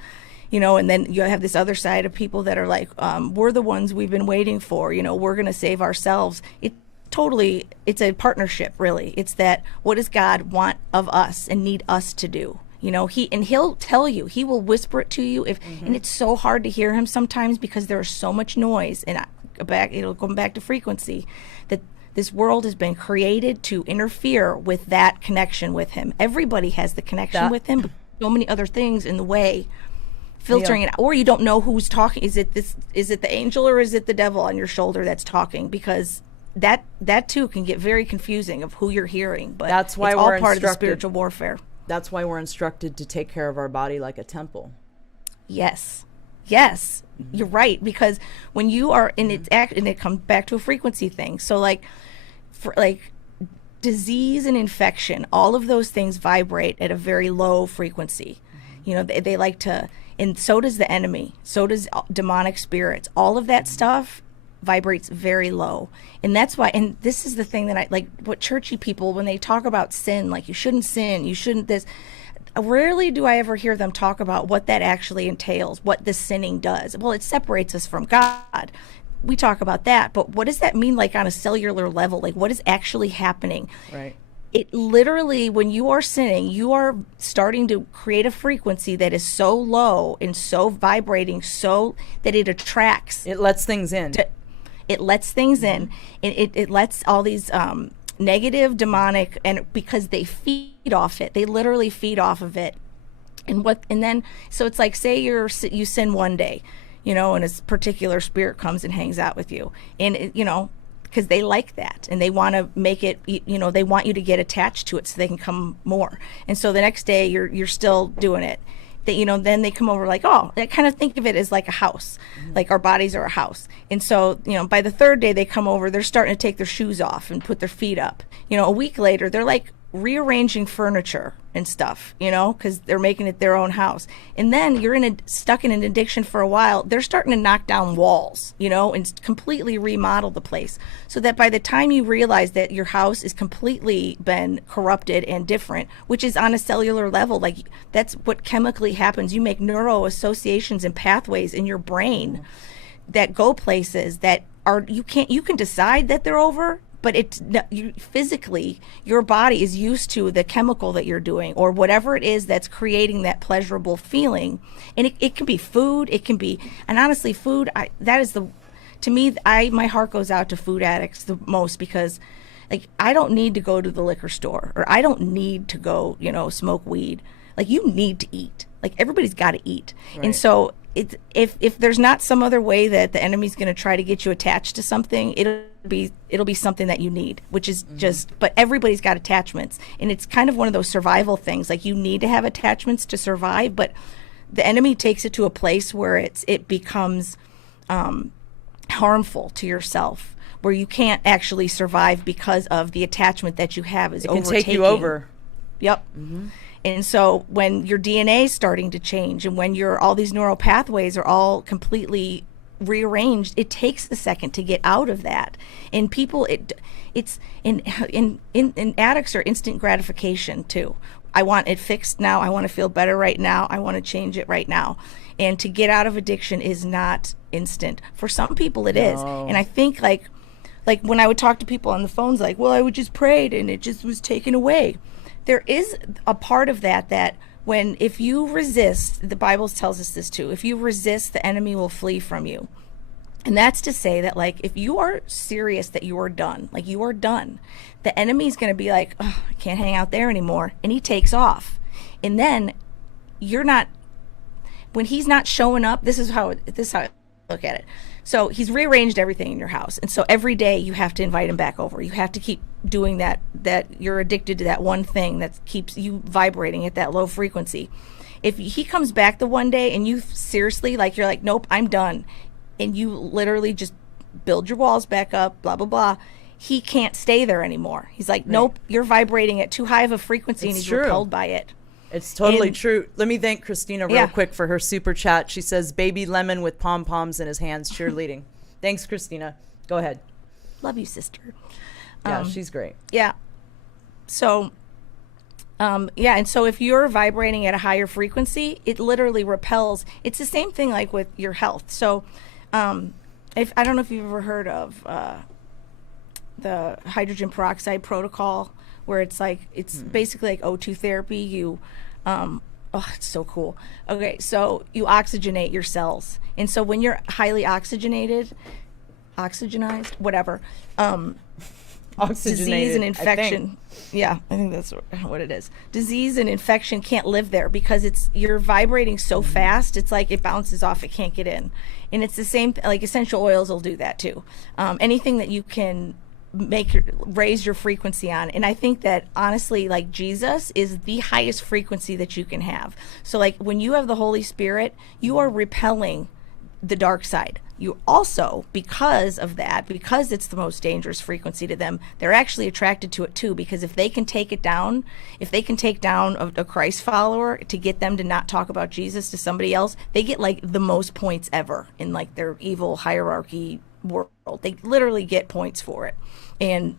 you know, and then you have this other side of people that are like, we're the ones we've been waiting for, you know, we're going to save ourselves. It's a partnership, really. It's that, what does God want of us and need us to do? You know, he'll tell you, he will whisper it to you and it's so hard to hear him sometimes because there's so much noise, and it'll come back to frequency, that this world has been created to interfere with that connection with him. Everybody has the connection with him, but so many other things in the way, filtering it out. Or you don't know who's talking. Is it the angel or is it the devil on your shoulder that's talking? Because that too can get very confusing of who you're hearing. But that's why it's we're all part of the instructed. spiritual warfare. That's why we're instructed to take care of our body like a temple. Yes. You're right, because when you are in its act, and it comes back to a frequency thing. So like, for like disease and infection, all of those things vibrate at a very low frequency. You know, they like to, and so does the enemy, so does demonic spirits. All of that stuff vibrates very low. And that's why, and this is the thing that I like, what churchy people, when they talk about sin, like you shouldn't sin, you shouldn't this, rarely do I ever hear them talk about what that actually entails, what the sinning does. Well, it separates us from God. We talk about that, but what does that mean, like on a cellular level? Like what is actually happening? Right. It literally, when you are sinning, you are starting to create a frequency that is so low and so vibrating, so that it attracts. It lets things in. It lets things in. It lets all these negative, demonic, and because they feed off it, they literally feed off of it. And then, so it's like, say you sin one day, you know, and a particular spirit comes and hangs out with you, and you know, because they like that and they want to make it, you know, they want you to get attached to it so they can come more. And so the next day you're still doing it. That, you know, then they come over like, oh, I kind of think of it as like a house, like our bodies are a house. And so, you know, by the third day they come over, they're starting to take their shoes off and put their feet up. You know, a week later, they're like rearranging furniture and stuff, you know, because they're making it their own house. And then you're stuck in an addiction for a while. They're starting to knock down walls, you know, and completely remodel the place, so that by the time you realize that your house is completely been corrupted and different, which is on a cellular level, like that's what chemically happens. You make neuro associations and pathways in your brain that go places that are, you can decide that they're over, but physically, your body is used to the chemical that you're doing or whatever it is that's creating that pleasurable feeling. And it can be food, it can be, and honestly, food, to me, my heart goes out to food addicts the most, because like, I don't need to go to the liquor store, or I don't need to go, you know, smoke weed. Like, you need to eat. Like, everybody's got to eat. Right. And so if there's not some other way that the enemy's going to try to get you attached to something, it'll be something that you need, which is just, but everybody's got attachments, and it's kind of one of those survival things. Like, you need to have attachments to survive, but the enemy takes it to a place where it becomes harmful to yourself, where you can't actually survive because of the attachment that you have is overtaking. It can take you over. Yep. And so when your DNA is starting to change, and when all these neural pathways are all completely rearranged, it takes a second to get out of that. And people, it's in addicts are instant gratification too. I want it fixed now. I want to feel better right now. I want to change it right now. And to get out of addiction is not instant. For some people it is. And I think like when I would talk to people on the phones, like, well, I would just prayed and it just was taken away. There is a part of that if you resist, the Bible tells us this too, if you resist, the enemy will flee from you. And that's to say that, like, if you are serious that you are done, like you are done, the enemy's going to be like, oh, I can't hang out there anymore. And he takes off. And then when he's not showing up, this is how I look at it. So he's rearranged everything in your house. And so every day you have to invite him back over. You have to keep doing that you're addicted to that one thing that keeps you vibrating at that low frequency. If he comes back the one day and you seriously, like, you're like, nope, I'm done, and you literally just build your walls back up, blah, blah, blah, he can't stay there anymore. He's like, nope, you're vibrating at too high of a frequency, and he's repelled by it. It's totally And- true. Let me thank Christina real Yeah. quick for her super chat. She says, "Baby lemon with pom poms in his hands, cheerleading." Thanks, Christina. Go ahead. Love you, sister. Yeah, she's great. Yeah. So, yeah, and so if you're vibrating at a higher frequency, it literally repels. It's the same thing like with your health. So, if I don't know if you've ever heard of the hydrogen peroxide protocol, where it's like it's basically like O2 therapy. Oh, it's so cool. Okay, so you oxygenate your cells, and so when you're highly oxygenized, whatever. Disease and infection. I think that's what it is. Disease and infection can't live there because you're vibrating so fast. It's like it bounces off. It can't get in. And it's the same, like essential oils will do that too. Anything that you can raise your frequency on. And I think that honestly, like Jesus is the highest frequency that you can have. So like when you have the Holy Spirit, you are repelling the dark side. You also, because of that, because it's the most dangerous frequency to them, they're actually attracted to it too, because if they can take it down, if they can take down a Christ follower to get them to not talk about Jesus to somebody else, they get like the most points ever in like their evil hierarchy world. They literally get points for it. And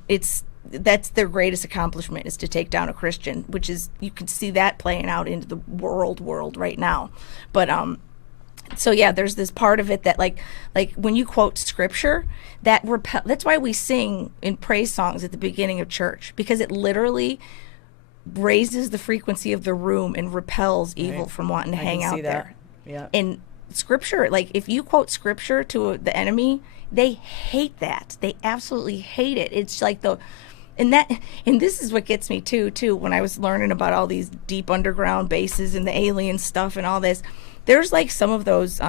that's their greatest accomplishment, is to take down a Christian, which is, you can see that playing out into the world right now. But so yeah, there's this part of it that like when you quote scripture, that's why we sing in praise songs at the beginning of church, because it literally raises the frequency of the room and repels evil from wanting to hang out there. Yeah. And scripture, like if you quote scripture to the enemy, they hate that. They absolutely hate it. It's like and this is what gets me too when I was learning about all these deep underground bases and the alien stuff and all this. There's like some of those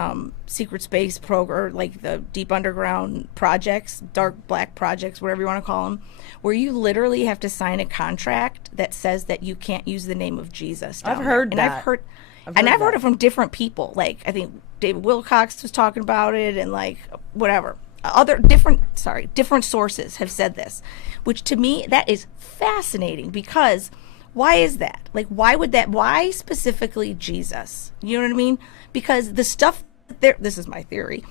secret space program, like the deep underground projects, dark black projects, whatever you want to call them, where you literally have to sign a contract that says that you can't use the name of Jesus. I've heard that. I've heard it from different people. Like I think David Wilcox was talking about it, and like whatever other different sources have said this, which to me that is fascinating, because why is that? Like, why specifically Jesus? You know what I mean? Because the stuff this is my theory,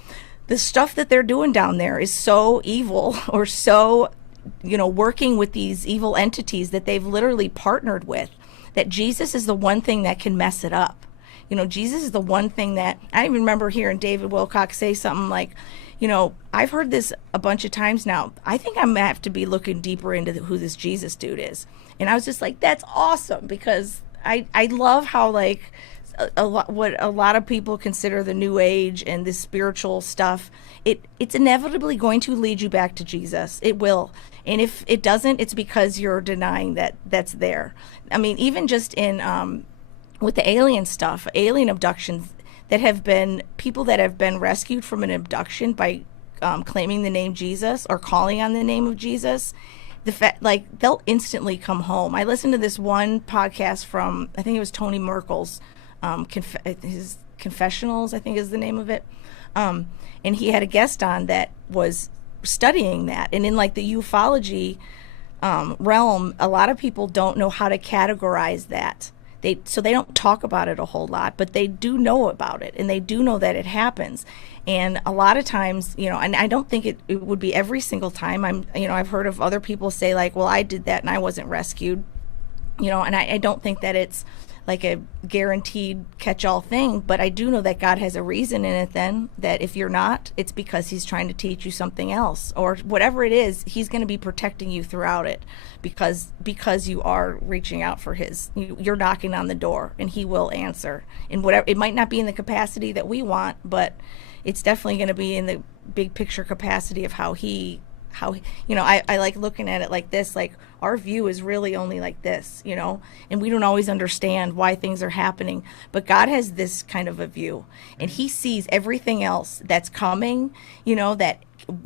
the stuff that they're doing down there is so evil, or so, working with these evil entities that they've literally partnered with, that Jesus is the one thing that can mess it up. Jesus is the one thing that, I even remember hearing David Wilcox say something like, I've heard this a bunch of times now. I think I'm gonna have to be looking deeper into who this Jesus dude is. And I was just like, that's awesome, because I love how like what a lot of people consider the new age and this spiritual stuff, it's inevitably going to lead you back to Jesus. It will. And if it doesn't, it's because you're denying that that's there. I mean, even just in with the alien stuff, alien abductions, that have been people that have been rescued from an abduction by claiming the name Jesus or calling on the name of Jesus, they'll instantly come home. I listened to this one podcast from, I think it was Tony Merkel's his Confessionals, I think is the name of it, and he had a guest on that was studying that. And in like the ufology realm, a lot of people don't know how to categorize that. So they don't talk about it a whole lot, but they do know about it, and they do know that it happens. And a lot of times, and I don't think it would be every single time. I've heard of other people say like, well, I did that and I wasn't rescued, and I don't think that it's like a guaranteed catch-all thing, but I do know that God has a reason in it then, that if you're not, it's because he's trying to teach you something else, or whatever it is, he's going to be protecting you throughout it, because you are reaching out for you're knocking on the door, and he will answer. And whatever, it might not be in the capacity that we want, but it's definitely going to be in the big picture capacity of how I like looking at it like this, like our view is really only like this, and we don't always understand why things are happening, but God has this kind of a view, and he sees everything else that's coming, that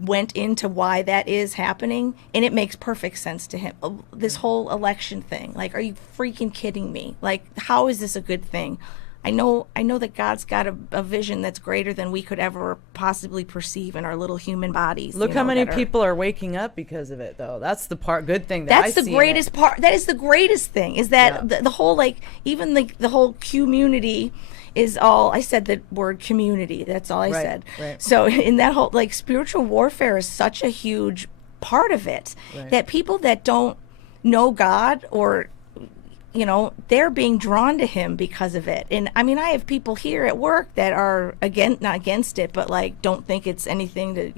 went into why that is happening, and it makes perfect sense to him. This whole election thing, like, are you freaking kidding me? Like, how is this a good thing? I know that God's got a vision that's greater than we could ever possibly perceive in our little human bodies. Look how many people are waking up because of it, though. That's the good thing that's the greatest part. That is the greatest thing, is that the whole, like, even the whole community is all, I said the word community. That's all I said. Right. So in that whole, like, spiritual warfare is such a huge part of it, that people that don't know God, or they're being drawn to him because of it. And I mean, I have people here at work that are not against it, but like don't think it's anything to,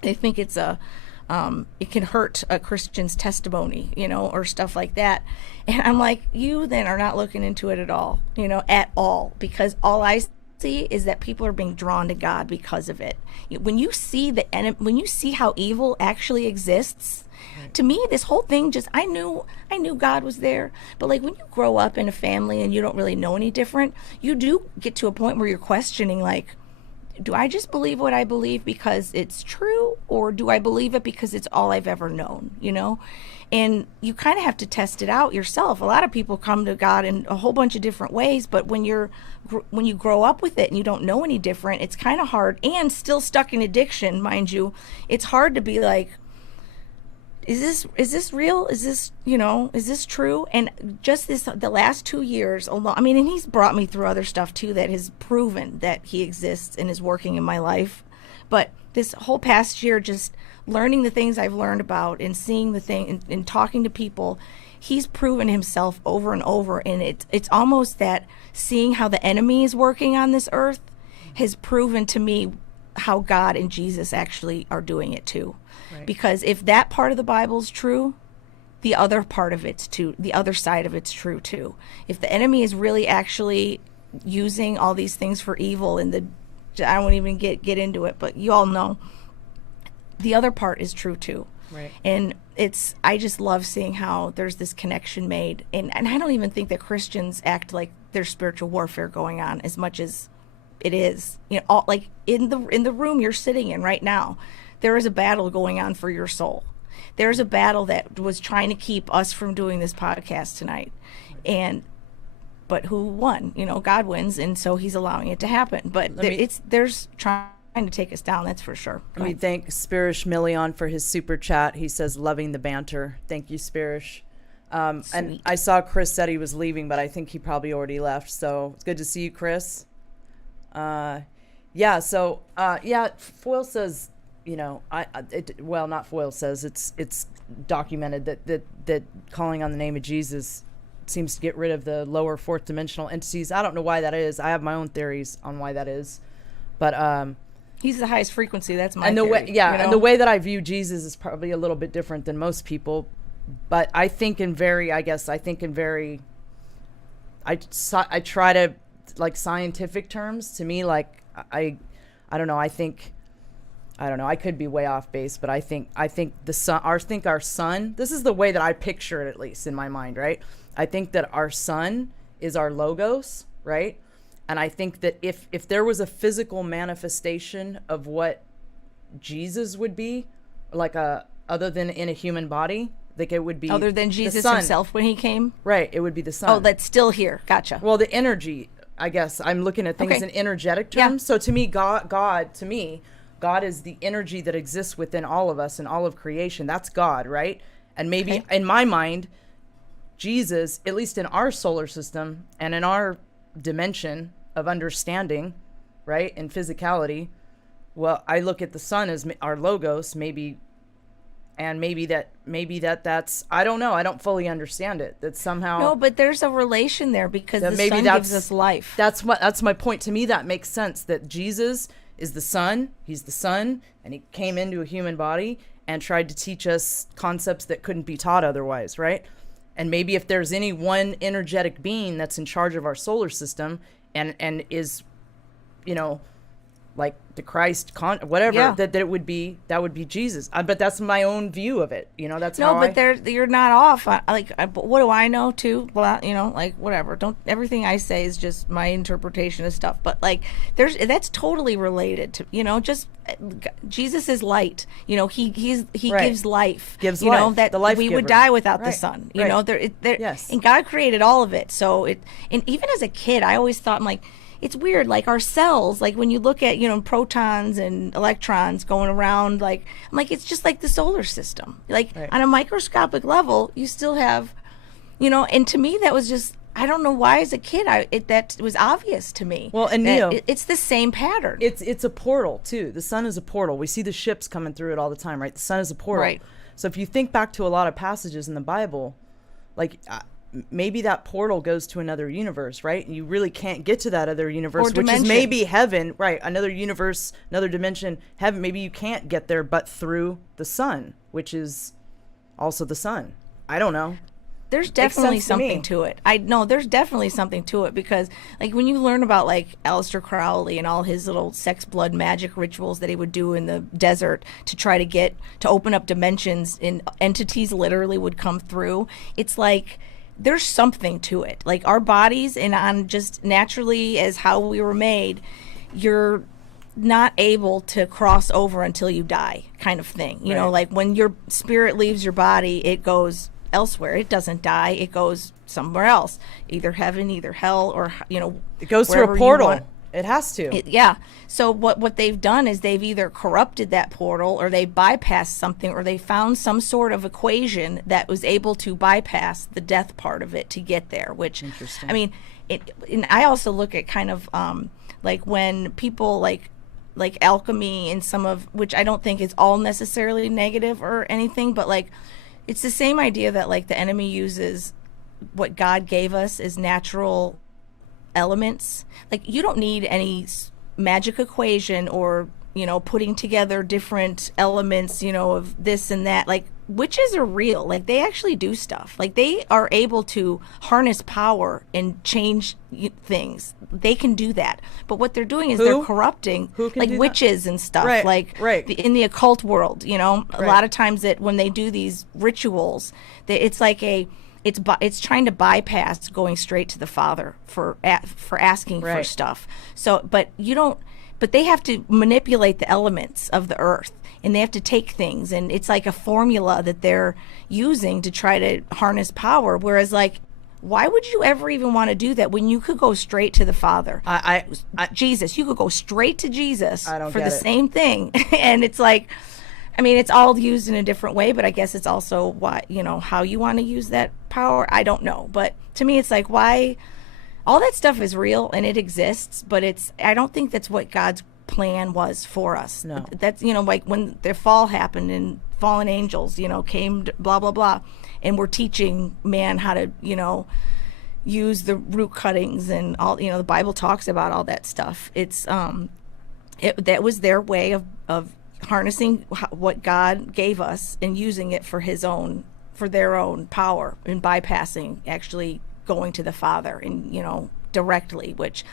they think it's it can hurt a Christian's testimony, or stuff like that. And I'm like, you then are not looking into it at all, because all I see is that people are being drawn to God because of it. When you see when you see how evil actually exists, to me, this whole thing I knew God was there. But like, when you grow up in a family and you don't really know any different, you do get to a point where you're questioning, like, do I just believe what I believe because it's true, or do I believe it because it's all I've ever known, And you kind of have to test it out yourself. A lot of people come to God in a whole bunch of different ways, but when you grow up with it and you don't know any different, it's kind of hard, and still stuck in addiction, mind you. It's hard to be like, is this real? Is this, is this true? And just the last 2 years alone, I mean, and he's brought me through other stuff too that has proven that he exists and is working in my life. But this whole past year, just learning the things I've learned about and seeing the thing and talking to people, he's proven himself over and over. And it's almost that seeing how the enemy is working on this earth has proven to me how God and Jesus actually are doing it too. Right. Because if that part of the Bible's true, the other part of it's true. The other side of it's true too. If the enemy is really actually using all these things for evil, and I won't even get into it, but you all know the other part is true too. Right. And I just love seeing how there's this connection made, and I don't even think that Christians act like there's spiritual warfare going on as much as it is. Like in the room you're sitting in right now, there is a battle going on for your soul. There's a battle that was trying to keep us from doing this podcast tonight. But who won? God wins, and so he's allowing it to happen. But there's trying to take us down, that's for sure. Let me thank Spirish Million for his super chat. He says, loving the banter. Thank you, Spirish. And I saw Chris said he was leaving, but I think he probably already left. So it's good to see you, Chris. Foyle says, not Foyle says, it's documented that calling on the name of Jesus seems to get rid of the lower fourth dimensional entities. I don't know why that is. I have my own theories on why that is, but he's the highest frequenry. That's my and the theory, way, and the way that I view Jesus is probably a little bit different than most people. But I think in very, I try to, like, scientific terms. To me, like, I don't know. I don't know. I could be way off base, but I think the sun. Our sun. This is the way that I picture it, at least in my mind, right? I think that our sun is our logos, right? And I think that if there was a physical manifestation of what Jesus would be, like other than in a human body, like it would be other than Jesus himself when he came, right? It would be the sun. Oh, that's still here. Gotcha. Well, the energy. I guess I'm looking at things in energetic terms. Yeah. So to me, God is the energy that exists within all of us and all of creation. That's God, right? And maybe in my mind, Jesus, at least in our solar system and in our dimension of understanding, right, and physicality, well, I look at the sun as our logos, maybe that's, I don't know. I don't fully understand it. That somehow. No, but there's a relation there because the sun gives us life. That's my point. To me, that makes sense, that Jesus is the sun. He's the sun, and he came into a human body and tried to teach us concepts that couldn't be taught otherwise, right? And maybe if there's any one energetic being that's in charge of our solar system and is, like the Christ whatever, Yeah. that it would be, that would be Jesus. But that's my own view of it. You know, that's No, how but you're not off. But what do I know too? Well, you know, like whatever. Don't everything I say is just my interpretation of stuff. But like, that's totally related to, you know, just Jesus is light. You know, he Right. gives life. Gives you know life, that the life we giver. would die without the Right, sun. You right. know, Yes. and God created all of it. So and even as a kid, I always thought, I'm like, it's weird, like our cells, like when you look at, you know, protons and electrons going around, like, I'm like, it's just like the solar system. Like Right. on a microscopic level, you still have, you know, and to me that was just, I don't know why as a kid that was obvious to me. Well, and that Neyyo, it's the same pattern. it's a portal too. The sun is a portal. We see the ships coming through it all the time, right? The sun is a portal. Right. So if you think back to a lot of passages in the Bible, like maybe that portal goes to another universe, right? And you really can't get to that other universe, which is maybe heaven, right? Another universe, another dimension, heaven. Maybe you can't get there but through the sun, which is also the sun. I don't know. There's definitely sense to me. something to it. I know there's definitely something to it, because like when you learn about like Aleister Crowley and all his little sex, blood, magic rituals that he would do in the desert to try to open up dimensions, and entities literally would come through. It's like there's something to it. Like our bodies, and on just naturally as how we were made, you're not able to cross over until you die, kind of thing. You know, Right. like when your spirit leaves your body, it goes elsewhere. It doesn't die. It goes somewhere else, either heaven, either hell, or, you know, It goes through wherever a you portal. want. It has to. Yeah. So what they've done is they've either corrupted that portal, or they bypassed something, or they found some sort of equation that was able to bypass the death part of it to get there, which, Interesting. I mean, and I also look at kind of like when people like alchemy and some of which I don't think is all necessarily negative or anything, but like it's the same idea that like the enemy uses what God gave us as natural elements. Like you don't need any magic equation or, you know, putting together different elements, you know, of this and that. Like witches are real. Like they actually do stuff. Like they are able to harness power and change things. They can do that. But what they're doing is they're corrupting, Who can like do witches and stuff. Right, Like right. in the occult world, you know, a Right. lot of times that when they do these rituals, it's like it's trying to bypass going straight to the Father for asking for Right. stuff. So, but they have to manipulate the elements of the earth, and they have to take things, and it's like a formula that they're using to try to harness power. Whereas, like, why would you ever even want to do that when you could go straight to the Father? Jesus, you could go straight to Jesus I don't for get the it. same thing. And it's like, I mean, it's all used in a different way, but I guess it's also what, you know, how you want to use that power. I don't know. But to me, it's like, why? All that stuff is real and it exists, but I don't think that's what God's plan was for us. No. That's, you know, like when the fall happened and fallen angels, you know, came, blah, blah, blah. And we're teaching man how to, you know, use the root cuttings and all, you know, the Bible talks about all that stuff. It's, that was their way of harnessing what God gave us and using it for their own power, and bypassing actually going to the Father and, you know, directly, which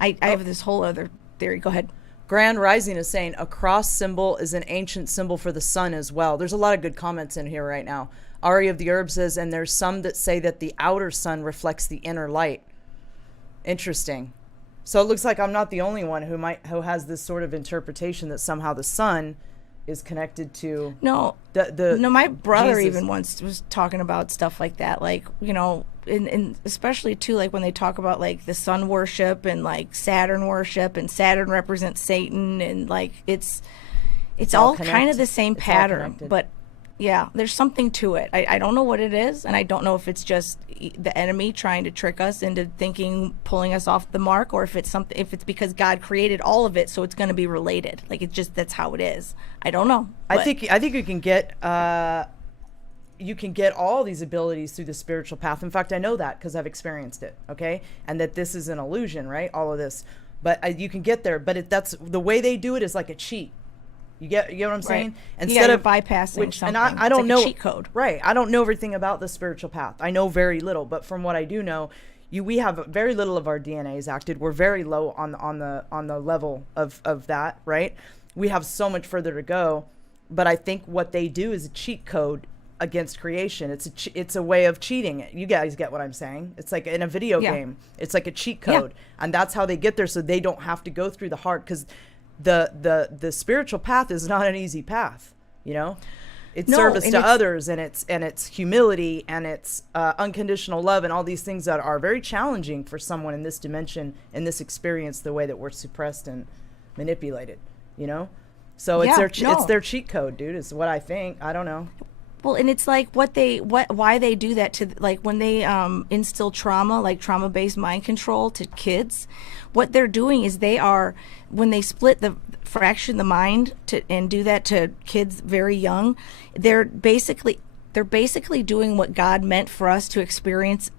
I have this whole other theory. Go ahead. Grand Rising is saying a cross symbol is an ancient symbol for the sun as well. There's a lot of good comments in here right now. Ari of the Herb says, and there's some that say that the outer sun reflects the inner light. Interesting. So it looks like I'm not the only one who has this sort of interpretation that somehow the sun is connected to No, my brother Jesus. even once was talking about stuff like that, like, you know, and especially too, like when they talk about like the sun worship and like Saturn worship, and Saturn represents Satan, and like it's all kind of the same It's all pattern, connected. but yeah, there's something to it. I don't know what it is, and I don't know if it's just the enemy trying to trick us into thinking, pulling us off the mark, or if it's because God created all of it, so it's going to be related. Like it's just, that's how it is. I don't know. I think you can get all these abilities through the spiritual path. In fact, I know that because I've experienced it. Okay, and that this is an illusion, right? All of this, but you can get there. But that's the way they do it is like a cheat. You get what I'm saying? Right. Instead you're of bypassing something. And I It's don't like know a cheat code. Right. I don't know everything about the spiritual path. I know very little, but from what I do know, we have very little of our DNA is acted. We're very low on the level of that, right? We have so much further to go. But I think what they do is a cheat code against creation. It's a way of cheating it. You guys get what I'm saying? It's like in a video game. It's like a cheat code, and that's how they get there, so they don't have to go through the hard. Because the spiritual path is not an easy path. You know, it's service to others, and it's humility, and it's unconditional love, and all these things that are very challenging for someone in this dimension, in this experience, the way that we're suppressed and manipulated. You know. So it's their cheat code, dude, is what I think. I don't know. Well, and it's like why they do that to, like, when they instill trauma, like trauma-based mind control to kids, what they're doing is when they fraction the mind and do that to kids very young, they're basically doing what God meant for us to experience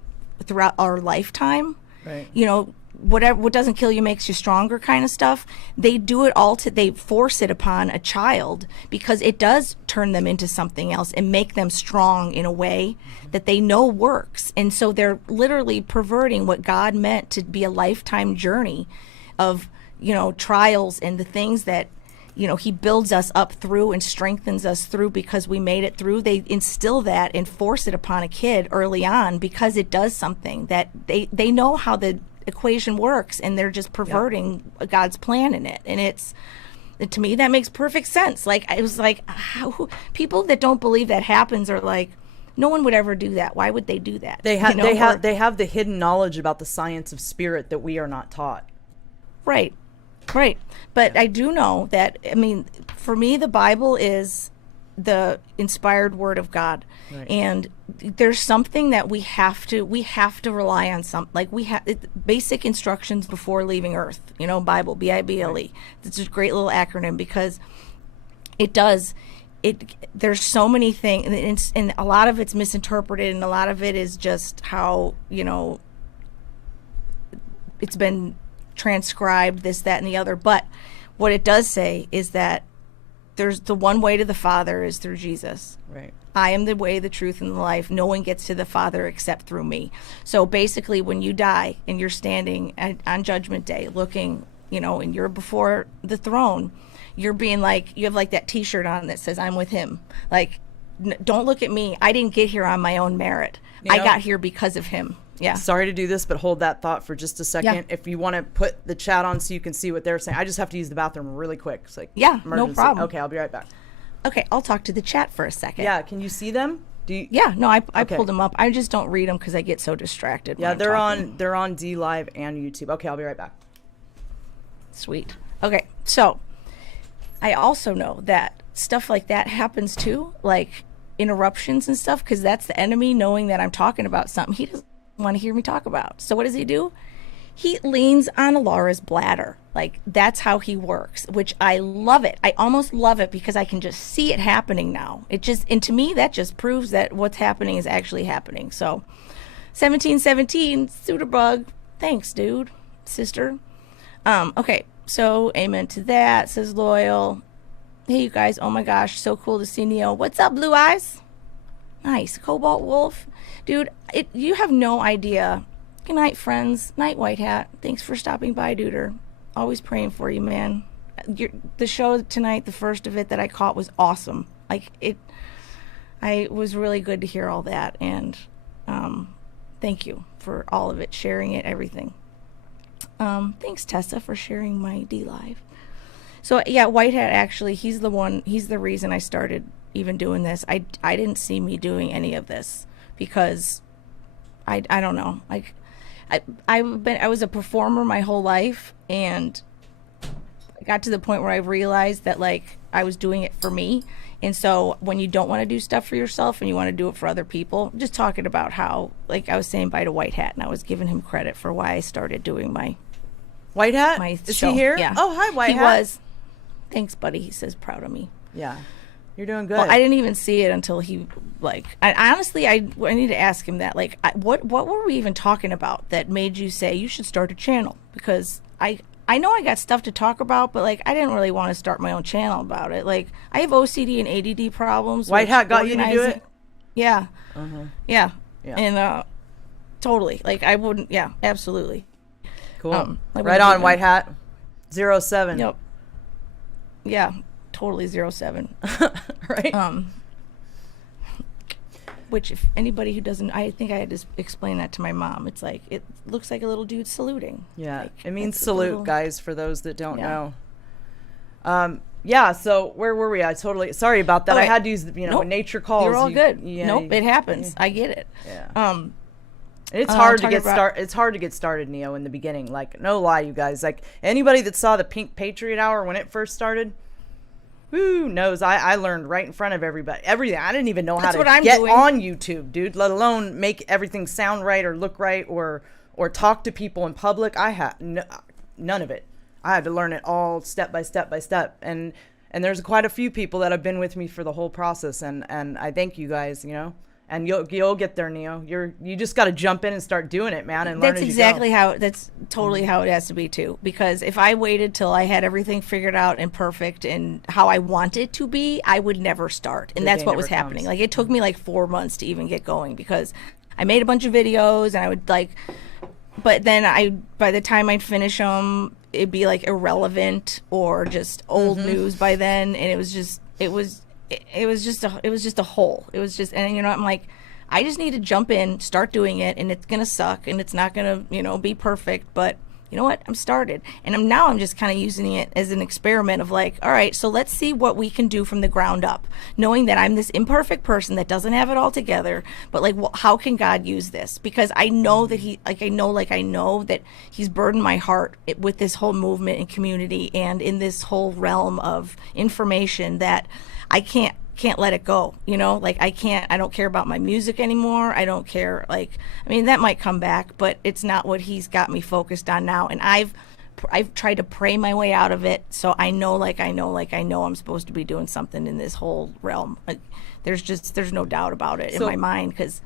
throughout our lifetime. Right. You know, what doesn't kill you makes you stronger kind of stuff. They do it all they force it upon a child because it does turn them into something else and make them strong in a way that they know works. And so they're literally perverting what God meant to be a lifetime journey of, you know, trials and the things that, you know, he builds us up through and strengthens us through because we made it through. They instill that and force it upon a kid early on because it does something that they know how the equation works, and they're just perverting God's plan in it. And to me, that makes perfect sense. Like, it was like, people that don't believe that happens are like, no one would ever do that. Why would they do that? They have they have the hidden knowledge about the science of spirit that we are not taught. Right. But I do know that, I mean, for me, the Bible is the inspired word of God. Right. And there's something that we have to rely on. Basic instructions before leaving Earth, you know, Bible, Bible. Right. It's a great little acronym because there's so many things, and a lot of it's misinterpreted, and a lot of it is just how, you know, it's been transcribed, this, that, and the other. But what it does say is that there's the one way to the Father is through Jesus. Right. I am the way, the truth, and the life. No one gets to the Father except through me. So basically, when you die and you're standing on Judgment Day looking, you know, and you're before the throne, you're being like, you have like that T-shirt on that says, I'm with him. Like, don't look at me. I didn't get here on my own merit. I got here because of him. Yeah. Sorry to do this, but hold that thought for just a second. Yeah. If you want to put the chat on so you can see what they're saying. I just have to use the bathroom really quick. It's like, emergency. No problem. Okay, I'll be right back. Okay, I'll talk to the chat for a second. Yeah, can you see them? I pulled them up. I just don't read them because I get so distracted. Yeah, they're on D Live and YouTube. Okay, I'll be right back. Sweet. Okay, so I also know that stuff like that happens too, like interruptions and stuff, because that's the enemy knowing that I'm talking about something he doesn't want to hear me talk about. So what does he do? He leans on Alara's bladder. Like, that's how he works, which I love it. I almost love it because I can just see it happening now. And to me, that just proves that what's happening is actually happening. So 1717, Suiterbug. Thanks, dude, sister. Okay, so amen to that, says Loyal. Hey, you guys. Oh, my gosh, so cool to see Neyyo. What's up, Blue Eyes? Nice. Cobalt Wolf. Dude, you have no idea. Good night, friends. Night, White Hat. Thanks for stopping by, duder. Always praying for you, man. The show tonight, the first of it that I caught, was awesome. It was really good to hear all that, and thank you for all of it, sharing it, everything. Thanks, Tessa, for sharing my D Live. So yeah, White Hat, actually, he's the reason I started even doing this. I didn't see me doing any of this because I don't know. Like, I was a performer my whole life, and I got to the point where I realized that, like, I was doing it for me. And so when you don't want to do stuff for yourself and you want to do it for other people, just talking about how, like, I was saying bye to White Hat, and I was giving him credit for why I started doing my White Hat? Is he here? Yeah. Oh, hi, White Hat. He was. Thanks, buddy. He says proud of me. Yeah. You're doing good. Well, I didn't even see it until he, like, honestly, I need to ask him that. Like, what were we even talking about that made you say you should start a channel? Because I know I got stuff to talk about, but, like, I didn't really want to start my own channel about it. Like, I have OCD and ADD problems. White Hat got you to do it? Yeah. Uh-huh. Yeah. And totally. Like I wouldn't. Yeah, absolutely. Cool. Right on, White Hat. 07. Yep. Yeah, totally 07. Right. Which, if anybody who doesn't, I think I had to explain that to my mom. It's like, it looks like a little dude saluting. Yeah, like, it means salute, guys, for those that don't know. So where were we? I totally, sorry about that. I had to use, when nature calls. You're all good. Yeah, nope, it happens. I get it. Yeah. It's hard to get started. It's hard to get started, Neyyo, in the beginning. Like, no lie, you guys. Like, anybody that saw the Pink Patriot Hour when it first started, who knows? I learned right in front of everybody. Everything. I didn't even know how to get on YouTube, dude. Let alone make everything sound right or look right or talk to people in public. I had none of it. I had to learn it all step by step by step. And there's quite a few people that have been with me for the whole process. And I thank you guys. And you'll get there, Neyyo. You just got to jump in and start doing it, man, and learn as you go. That's totally how it has to be too. Because if I waited till I had everything figured out and perfect and how I want it to be, I would never start. And that's what was happening. Like, it took me like 4 months to even get going because I made a bunch of videos and I would but then by the time I'd finish them, it'd be like irrelevant or just old news by then, and it was just a hole. It was just, and I'm like, I just need to jump in, start doing it, and it's gonna suck, and it's not gonna, be perfect, but you know what? I'm started, and I'm just kind of using it as an experiment of like, all right, so let's see what we can do from the ground up, knowing that I'm this imperfect person that doesn't have it all together, but like, well, how can God use this? Because I know that I know that He's burdened my heart with this whole movement and community, and in this whole realm of information that I can't let it go, like I don't care about my music anymore. I don't care, that might come back, but it's not what He's got me focused on now. And I've tried to pray my way out of it. So I know I'm supposed to be doing something in this whole realm. Like, there's no doubt about it in my mind, because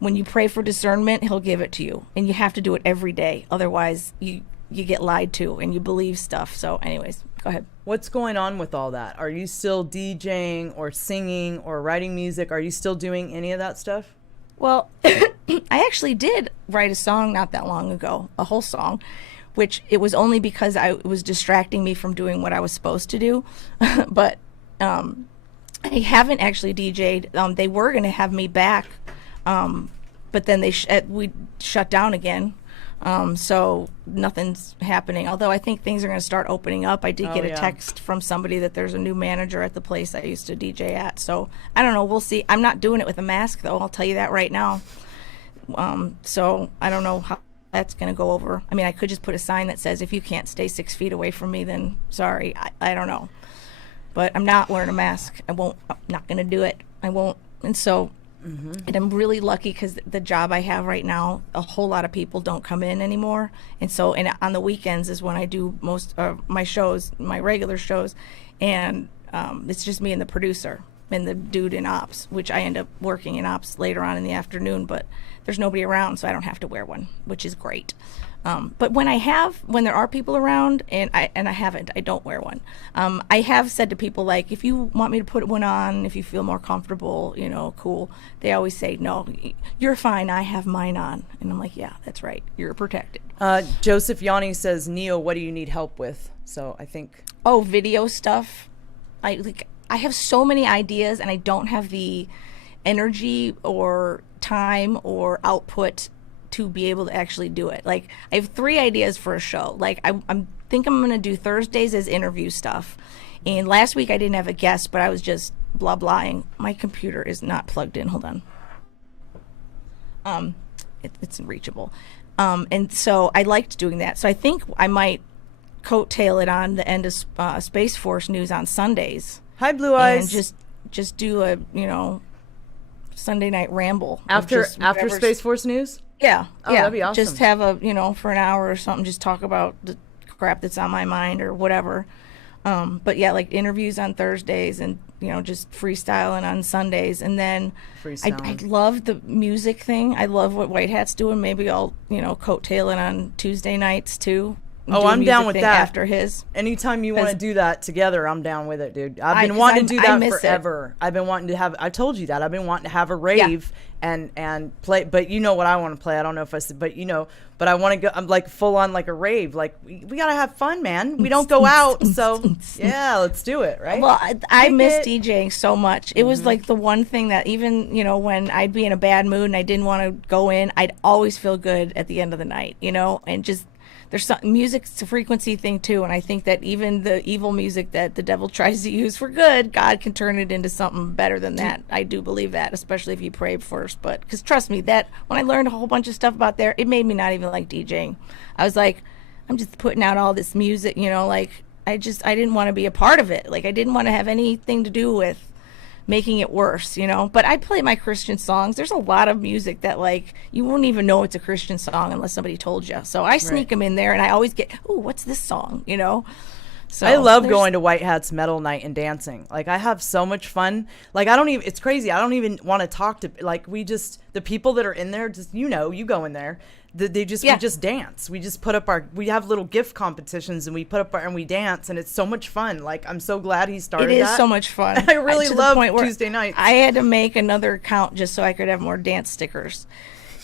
when you pray for discernment, He'll give it to you, and you have to do it every day. Otherwise you get lied to and you believe stuff. So anyways, go ahead. What's going on with all that? Are you still DJing or singing or writing music? Are you still doing any of that stuff? Well, I actually did write a song not that long ago, a whole song, which it was only because it was distracting me from doing what I was supposed to do. But I haven't actually DJ'd. They were going to have me back, but then we shut down again. So nothing's happening, although I think things are going to start opening up. I did get a text from somebody that there's a new manager at the place I used to DJ at. So I don't know. We'll see. I'm not doing it with a mask, though. I'll tell you that right now. So I don't know how that's going to go over. I mean, I could just put a sign that says, if you can't stay 6 feet away from me, then sorry. I don't know. But I'm not wearing a mask. I'm not going to do it. I won't. And so... And I'm really lucky because the job I have right now, a whole lot of people don't come in anymore. And so on the weekends is when I do most of my shows, my regular shows. And it's just me and the producer and the dude in ops, which I end up working in ops later on in the afternoon. But there's nobody around, so I don't have to wear one, which is great. But when there are people around, and I don't wear one. I have said to people, like, if you want me to put one on, if you feel more comfortable, cool. They always say, no, you're fine. I have mine on. And I'm like, yeah, that's right. You're protected. Joseph Yanni says, Neyyo, what do you need help with? So I think. Oh, video stuff. I have so many ideas, and I don't have the energy or time or output to be able to actually do it. Like, I have 3 ideas for a show. Like, I think I'm gonna do Thursdays as interview stuff. And last week I didn't have a guest, but I was just blah blahing. My computer is not plugged in. Hold on. It's reachable. And so I liked doing that. So I think I might coattail it on the end of Space Force News on Sundays. Hi, Blue Eyes. And just do a Sunday night ramble after Space Force News. Yeah, oh, that'd be awesome. Just have for an hour or something, just talk about the crap that's on my mind or whatever. But yeah, like interviews on Thursdays and just freestyling on Sundays, and then I love the music thing. I love what White Hat's doing. Maybe I'll coattail it on Tuesday nights too. Oh, do a I'm music down with thing that. after his. Anytime you want to do that together, I'm down with it, dude. I've been 'cause wanting to do I that miss it. forever. I've been wanting to have. I told you that I've been wanting to have a rave and play. But you know what I want to play. I don't know if I said, but you know. But I want to go. I'm like full on like a rave. Like we gotta have fun, man. We don't go out, so yeah, let's do it, right? Well, I miss it. DJing so much. It was like the one thing that even, you know, when I'd be in a bad mood and I didn't want to go in, I'd always feel good at the end of the night, you know, and just there's some music's a frequency thing too. And I think that even the evil music that the devil tries to use for good, God can turn it into something better than that. I do believe that, especially if you pray first. But because trust me, that when I learned a whole bunch of stuff about there, it made me not even like DJing. I was like, I'm just putting out all this music, you know, like I didn't want to be a part of it. Like I didn't want to have anything to do with making it worse, you know. But I play my Christian songs. There's a lot of music that like you won't even know it's a Christian song unless somebody told you. So I sneak them in there, and I always get, "Ooh, what's this song?" You know. So I love going to White Hat's metal night and dancing. Like I have so much fun. Like I don't even. It's crazy. I don't even want to talk to. Like the people that are in there. Just you go in there. We just dance. We just put up we have little gift competitions and we put up and we dance, and it's so much fun. Like I'm so glad he started that. It is so much fun. I really love Tuesday nights. I had to make another account just so I could have more dance stickers.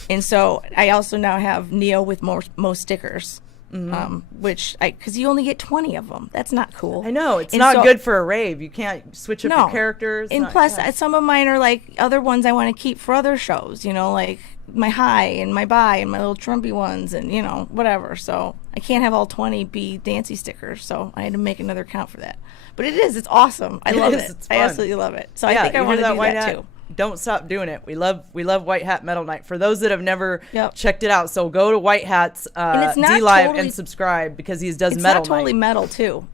And so I also now have Neyyo with most stickers. Because you only get 20 of them. That's not cool. I know. It's not good for a rave. You can't switch up your characters. And plus, some of mine are like other ones I want to keep for other shows, you know, like my high and my bye and my little Trumpy ones and, you know, whatever. So I can't have all 20 be Dancy stickers. So I had to make another account for that. But it's awesome. I love it. I absolutely love it. So I think I want to do that too. Don't stop doing it. We love White Hat Metal Night. For those that have never checked it out, so go to White Hat's D-Live and subscribe because he does metal night. It's not totally metal too.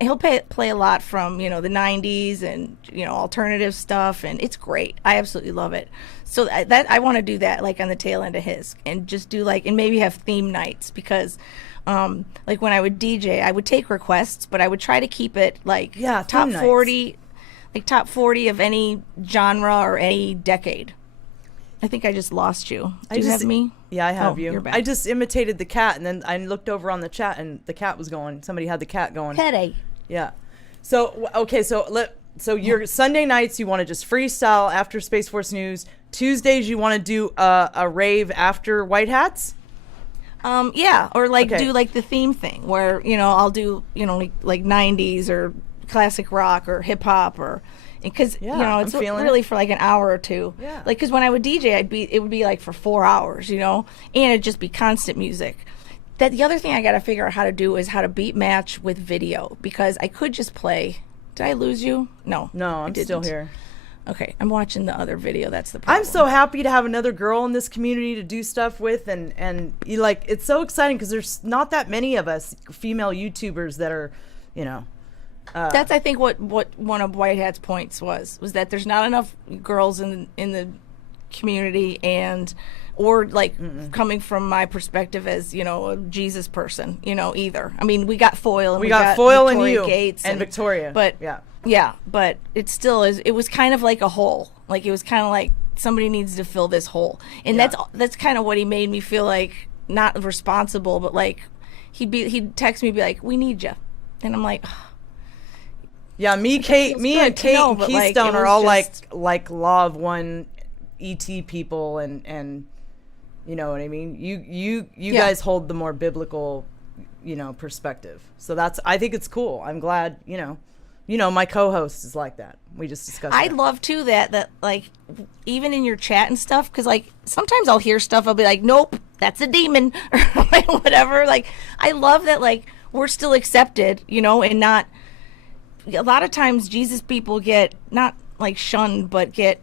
He'll play a lot from, you know, the 90s and, you know, alternative stuff, and it's great. I absolutely love it. So I want to do that like on the tail end of his, and just do and maybe have theme nights because like when I would DJ, I would take requests, but I would try to keep it like top 40. Like top 40 of any genre or any decade. I think I just lost you. Do you have me? Yeah, I have you. You're back. I just imitated the cat, and then I looked over on the chat, and the cat was going. Somebody had the cat going. Petty. Yeah. So okay, so your Sunday nights you want to just freestyle after Space Force News. Tuesdays you want to do a rave after White Hats. Yeah, or do like the theme thing where, you know, I'll do, you know, like 90s or classic rock or hip hop, or because you know it's really for like an hour or two. Like because when I would DJ, it would be like for 4 hours, you know, and it'd just be constant music. That the other thing I got to figure out how to do is how to beat match with video, because I could just play. Did I lose you? No, I'm still here. Okay, I'm watching the other video. That's the problem. I'm so happy to have another girl in this community to do stuff with, and you like it's so exciting because there's not that many of us female YouTubers that are, you know. That's I think what one of White Hat's points was that there's not enough girls in the community, or coming from my perspective as, you know, a Jesus person, you know, either. I mean, we got Foyle and we got Foyle Victoria and you Gates and Victoria, but but it still is. It was kind of like a hole. Like it was kind of like somebody needs to fill this hole, and that's kind of what he made me feel like, not responsible, but like he'd text me, be like, "We need you," and I'm like. Yeah, me and Kate and Keystone are all like Law of One ET people, and you know what I mean. You guys hold the more biblical, you know, perspective. So I think it's cool. I'm glad, you know, my co-host is like that. We just discussed. I love too that like even in your chat and stuff, because like sometimes I'll hear stuff, I'll be like, nope, that's a demon or whatever. Like I love that like we're still accepted, you know, and not. A lot of times Jesus people get not like shunned, but get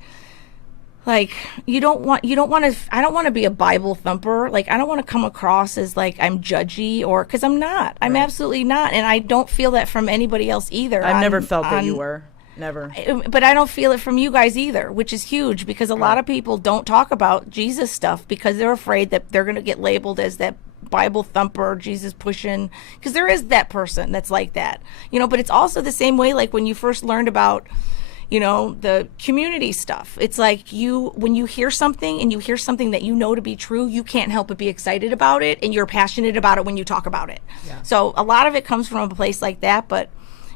like I don't want to be a Bible thumper. Like I don't want to come across as like I'm judgy, or because I'm not. I'm absolutely not, and I don't feel that from anybody else either. I've never felt that you were. Never. But I don't feel it from you guys either, which is huge, because a lot of people don't talk about Jesus stuff because they're afraid that they're going to get labeled as that Bible thumper, Jesus pushing, because there is that person that's like that, you know. But it's also the same way, like when you first learned about, you know, the community stuff. It's like when you hear something and you hear something that you know to be true, you can't help but be excited about it, and you're passionate about it when you talk about it. Yeah. So a lot of it comes from a place like that, but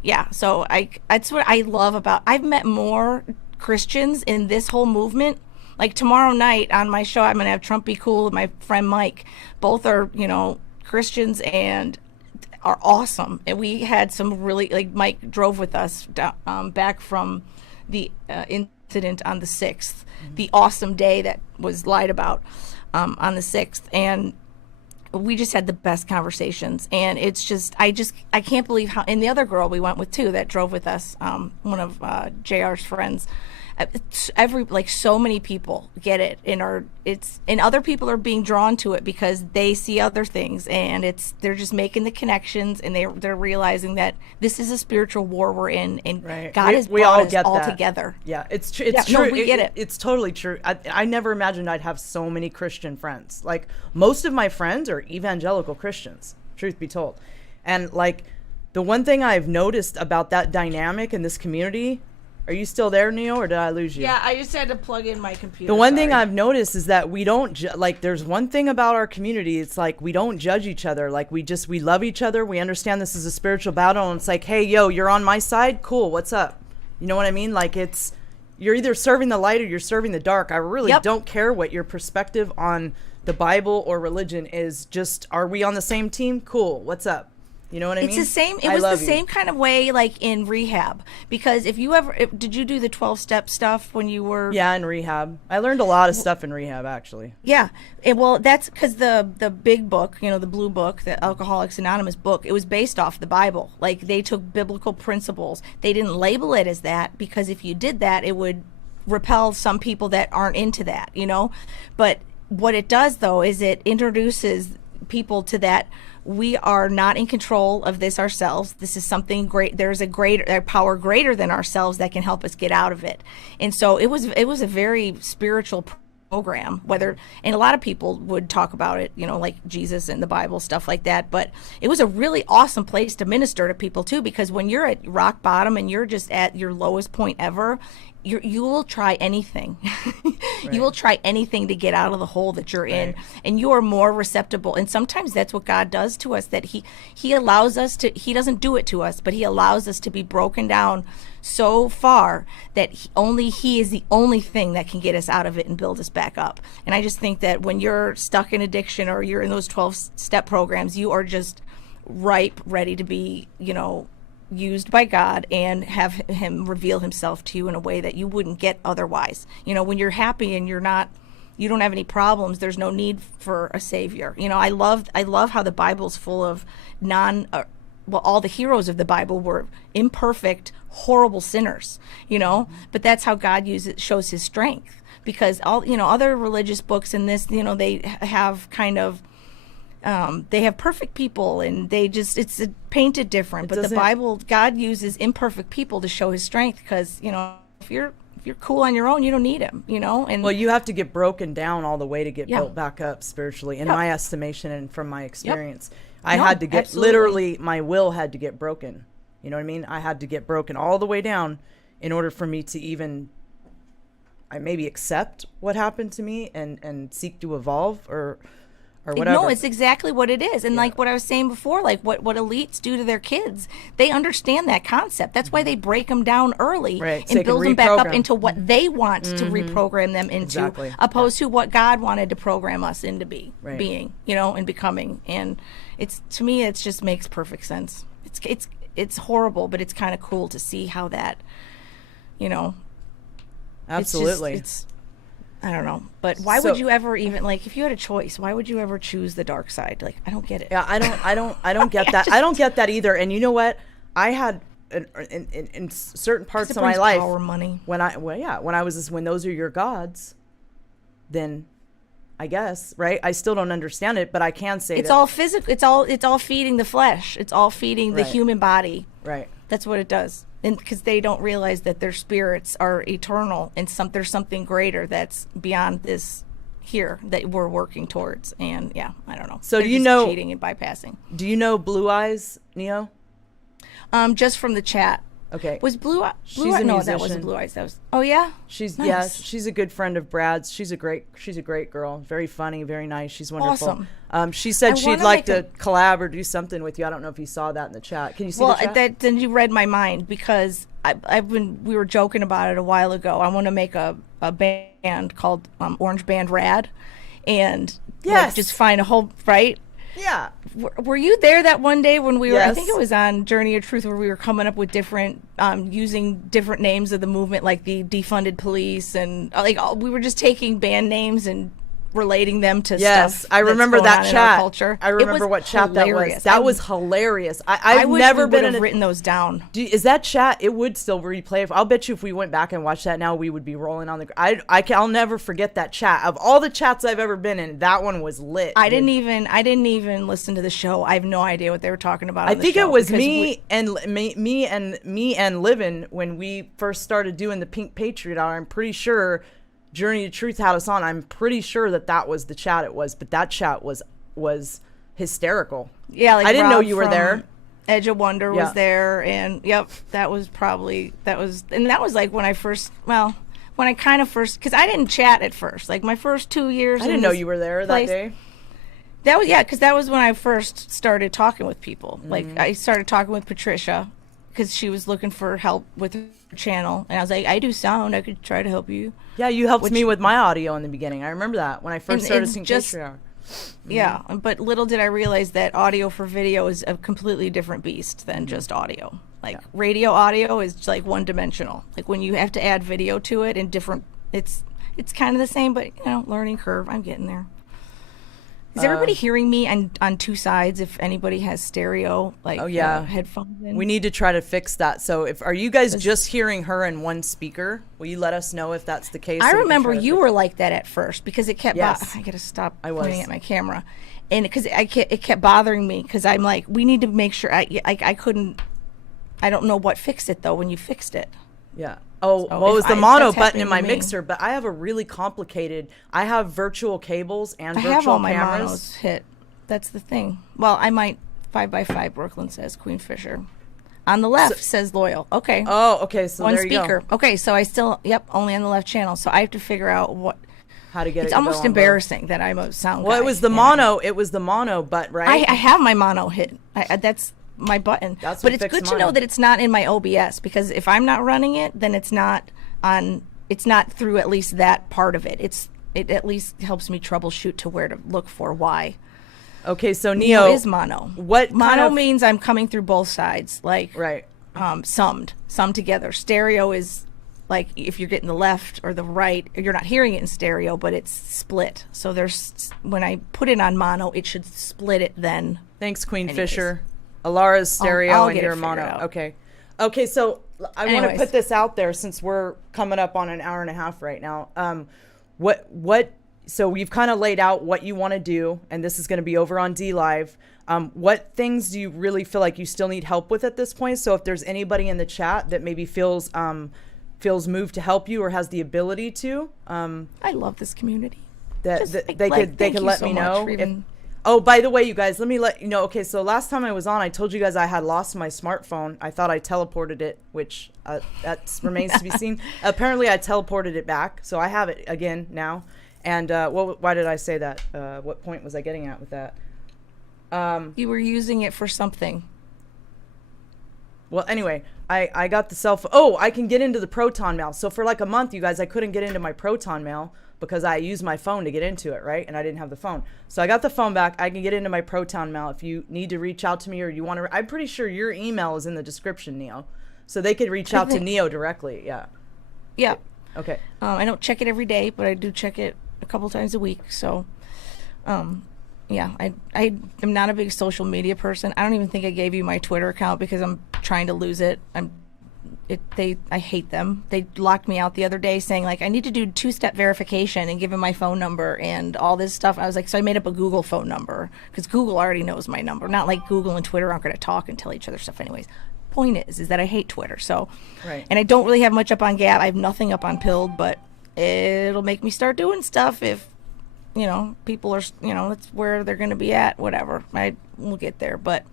yeah, so that's what I love about, I've met more Christians in this whole movement. Like tomorrow night on my show, I'm going to have Trump Be Cool and my friend Mike. Both are, you know, Christians and are awesome. And we had some really, like Mike drove with us back from the incident on the 6th, the awesome day that was lied about on the 6th. And we just had the best conversations. And it's just, I can't believe how, and the other girl we went with too that drove with us, one of JR's friends, so many people get it and other people are being drawn to it because they see other things, and they're just making the connections, and they're realizing that this is a spiritual war we're in, and right. God has brought us all together. Yeah, it's true. No, we get it. It's totally true. I never imagined I'd have so many Christian friends. Like, most of my friends are evangelical Christians, truth be told. And like, the one thing I've noticed about that dynamic in this community. Are you still there, Neyyo, or did I lose you? Yeah, I just had to plug in my computer. The one thing I've noticed is that we don't, there's one thing about our community. It's like, we don't judge each other. Like, we love each other. We understand this is a spiritual battle. And it's like, hey, yo, you're on my side? Cool, what's up? You know what I mean? Like, you're either serving the light or you're serving the dark. I really don't care what your perspective on the Bible or religion is. Just, are we on the same team? Cool, what's up? You know what I mean? It's the same. It was the same kind of way, like in rehab. Because did you do the 12-step stuff when you were? Yeah, in rehab. I learned a lot of stuff in rehab, actually. Yeah. Well, that's because the big book, you know, the blue book, the Alcoholics Anonymous book, it was based off the Bible. Like, they took biblical principles. They didn't label it as that because if you did that, it would repel some people that aren't into that, you know? But what it does, though, is it introduces people to that. We are not in control of this ourselves. This is something great. There's a power greater than ourselves that can help us get out of it. And so it was a very spiritual program, and a lot of people would talk about it, you know, like Jesus and the Bible, stuff like that. But it was a really awesome place to minister to people too, because when you're at rock bottom and you're just at your lowest point ever, you will try anything. Right. You will try anything to get out of the hole that you're in, and you are more receptible. And sometimes that's what God does to us, that he allows us to, he doesn't do it to us, but he allows us to be broken down so far that he is the only thing that can get us out of it and build us back up. And I just think that when you're stuck in addiction or you're in those 12-step programs, you are just ripe, ready to be, you know, used by God and have him reveal himself to you in a way that you wouldn't get otherwise. You know, when you're happy and you don't have any problems, there's no need for a savior. You know, I love how the Bible's full of all the heroes of the Bible were imperfect, horrible sinners, you know, but that's how God shows his strength, because other religious books in this, you know, they have kind of, they have perfect people and it's painted different, but the Bible, God uses imperfect people to show his strength, because, you know, if you're cool on your own, you don't need him, you know. And well, you have to get broken down all the way to get built back up spiritually, in my estimation and from my experience. I had to get, literally, my will had to get broken. You know what I mean? I had to get broken all the way down in order for me to even maybe accept what happened to me and seek to evolve or whatever. No, it's exactly what it is. And like what I was saying before, like what elites do to their kids, they understand that concept. That's why they break them down early and build them back up into what they want to reprogram them into, opposed to what God wanted to program us into being, you know, and becoming. And to me, it just makes perfect sense. It's horrible, but it's kind of cool to see how that, you know. Absolutely. I don't know, but why would you ever even, like, if you had a choice, why would you ever choose the dark side? Like, I don't get it. Yeah, I don't get that. I don't get that either. And you know what? I had in certain parts of my life, power, money. when those are your gods, then I guess, right? I still don't understand it, but I can say it's all physical. It's all feeding the flesh. It's all feeding the human body. Right. That's what it does. And because they don't realize that their spirits are eternal, and there's something greater that's beyond this here that we're working towards. And I don't know. So they're do you know cheating and bypassing? Do you know Blue Eyes, Neyyo? Just from the chat. Okay. Was Blue Eyes? She's a No, musician. that wasn't Blue Eyes. That was. Oh yeah. She's Nice. she's a good friend of Brad's. She's a great girl. Very funny, very nice. She's wonderful. Awesome. She said I she'd wanna like make to collab or do something with you. I don't know if you saw that in the chat. Can you see the chat? Then you read my mind because we were joking about it a while ago. I want to make a band called Orange Band Rad, and Yes. just find a whole right. Yeah. Were you there that one day when we were? I Yes. think it was on Journey of Truth where we were coming up with different, using different names of the movement, like the Defunded Police, and we were just taking band names and relating them to Yes, stuff. I remember that's that going on in our chat. culture. I remember what chat that was. hilarious. That was hilarious. I've wish never we been would in have a. written those down. Is that chat? It would still replay. I'll bet you if we went back and watched that now, we would be rolling on the. I'll never forget that chat. Of all the chats I've ever been in, that one was lit. I didn't even listen to the show. I have no idea what they were talking about. I on the think show it was because me and Livin when we first started doing the Pink Patriot Hour. I'm pretty sure Journey to Truth had us on. I'm pretty sure that was the chat it was, but that chat was hysterical. Yeah, like I didn't know Rob you were from there. Edge of Wonder Yeah. was there, and yep, that was like when I first, when I kind of first, because I didn't chat at first, like my first 2 years. I didn't know you were there that day. That was because that was when I first started talking with people. Mm-hmm. Like I started talking with Patricia because she was looking for help with her channel, and I was like, I do sound, I could try to help you. Yeah, you helped me with my audio in the beginning. I remember that when I first started it's seeing just- Patriot Hour. Yeah, but little did I realize that audio for video is a completely different beast than just audio. Like radio audio is like one dimensional. Like when you have to add video to it and different, it's kind of the same, but learning curve. I'm getting there. Is everybody hearing me on two sides? If anybody has stereo, like headphones in? We need to try to fix that. So are you guys just hearing her in one speaker? Will you let us know if that's the case? I remember you were like that at first because it kept. Yes. I gotta stop I pointing was. at my camera, and because it kept bothering me because I'm like, we need to make sure. I couldn't. I don't know what fixed it though. When you fixed it. Yeah. Oh, So well, it was the that's mono button happening in to my me. mixer, but I have a really complicated. I have virtual cables and I virtual have all my cameras. monos hit. That's the thing. Well, I might 5x5. Brooklyn says Queen Fisher. On the left says loyal. Okay. Oh, okay. So One there you speaker. go. Okay, so I still only on the left channel. So I have to figure out what. How to get it? It's to go almost on both. embarrassing that I'm a sound. Well, guy, it was the and mono. It was the mono butt, right? I have my mono hit. That's my button. That's but what it's fixed good to mine. know that it's not in my OBS because if I'm not running it, then it's not on. It's not through at least that part of it. It at least helps me troubleshoot to where to look for why. Okay, so Neyyo Neyyo is mono. What mono kind of, means I'm coming through both sides, like right? summed together. Stereo is like if you're getting the left or the right, you're not hearing it in stereo, but it's split. So there's when I put it on mono, it should split it then. Thanks, Queen Anyways. Fisher. Alara's stereo I'll and get it your figured mono. out. Okay. So I want to Anyways. put this out there since we're coming up on an hour and a half right now. So we've kind of laid out what you want to do, and this is going to be over on D Live. What things do you really feel like you still need help with at this point? So if there's anybody in the chat that maybe feels moved to help you or has the ability to, I love this community. they Thank could you let so me much know. for even- Oh, by the way, you guys, let me let you know. Okay, so last time I was on, I told you guys I had lost my smartphone. I thought I teleported it, which that remains to be seen. Apparently, I teleported it back, so I have it again now. And why did I say that? What point was I getting at with that? You were using it for something. Well, anyway, I got the cell phone. Oh, I can get into the Proton Mail. So for like a month, you guys, I couldn't get into my Proton Mail because I used my phone to get into it, right? And I didn't have the phone. So I got the phone back. I can get into my Proton Mail. If you need to reach out to me or you want to, I'm pretty sure your email is in the description, Neyyo. So they could reach out to Neyyo directly. Yeah. Yeah. Okay. I don't check it every day, but I do check it a couple times a week. So, yeah, I am not a big social media person. I don't even think I gave you my Twitter account because I'm trying to lose it. I hate them. They locked me out the other day saying like I need to do 2-step verification and give them my phone number and all this stuff. I was like, so I made up a Google phone number because Google already knows my number. Not like Google and Twitter aren't going to talk and tell each other stuff anyways. Point is that I hate Twitter. So, Right. And I don't really have much up on Gab. I have nothing up on Pilled, but it'll make me start doing stuff if people are, that's where they're going to be at. Whatever. We'll get there, but.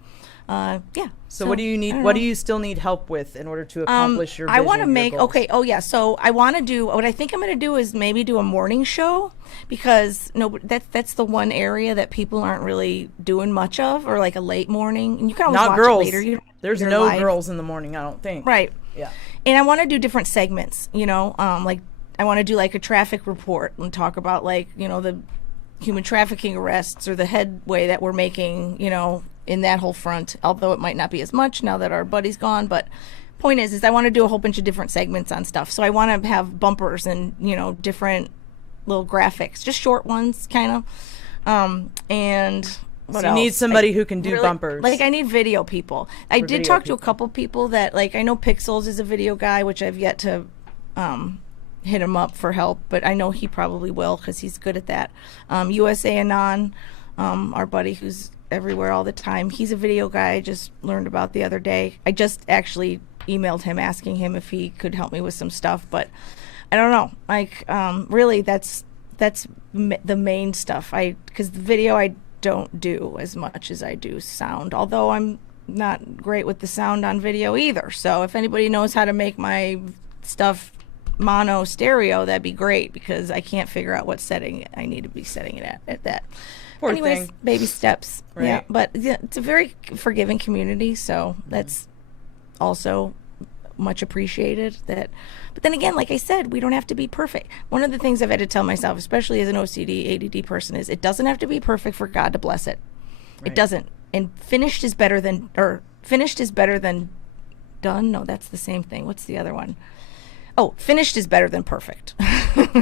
Yeah. So what do you need? What do you still need help with in order to accomplish your vision? I want to your make, goals? okay, oh yeah, so I want to do, what I think I'm going to do is maybe do a morning show, because that's the one area that people aren't really doing much of, or like a late morning. And you can always Not watch girls. it later. There's they're no live. girls in the morning, I don't think. Right. Yeah. And I want to do different segments, like I want to do like a traffic report and talk about like, the human trafficking arrests or the headway that we're making, in that whole front, although it might not be as much now that our buddy's gone. But point is I want to do a whole bunch of different segments on stuff. So I want to have bumpers and, different little graphics, just short ones kind of. And what So you else? need somebody who can do bumpers. Like I need video people. I did video talk to a people. couple people that, like, I know Pixels is a video guy, which I've yet to hit him up for help, but I know he probably will because he's good at that. USA Anon, our buddy who's everywhere all the time, he's a video guy I just learned about the other day. I just actually emailed him asking him if he could help me with some stuff, but I don't know. Like, really, that's the main stuff. Because the video I don't do as much as I do sound, although I'm not great with the sound on video either. So if anybody knows how to make my stuff mono stereo, that'd be great, because I can't figure out what setting I need to be setting it at that. Poor Anyways, thing. baby steps. Right. Yeah, but it's a very forgiving community, so that's also much appreciated. But then again, like I said, we don't have to be perfect. One of the things I've had to tell myself, especially as an OCD, ADD person, is it doesn't have to be perfect for God to bless it. Right. It doesn't. And finished is better than done. No, that's the same thing. What's the other one? Oh, finished is better than perfect,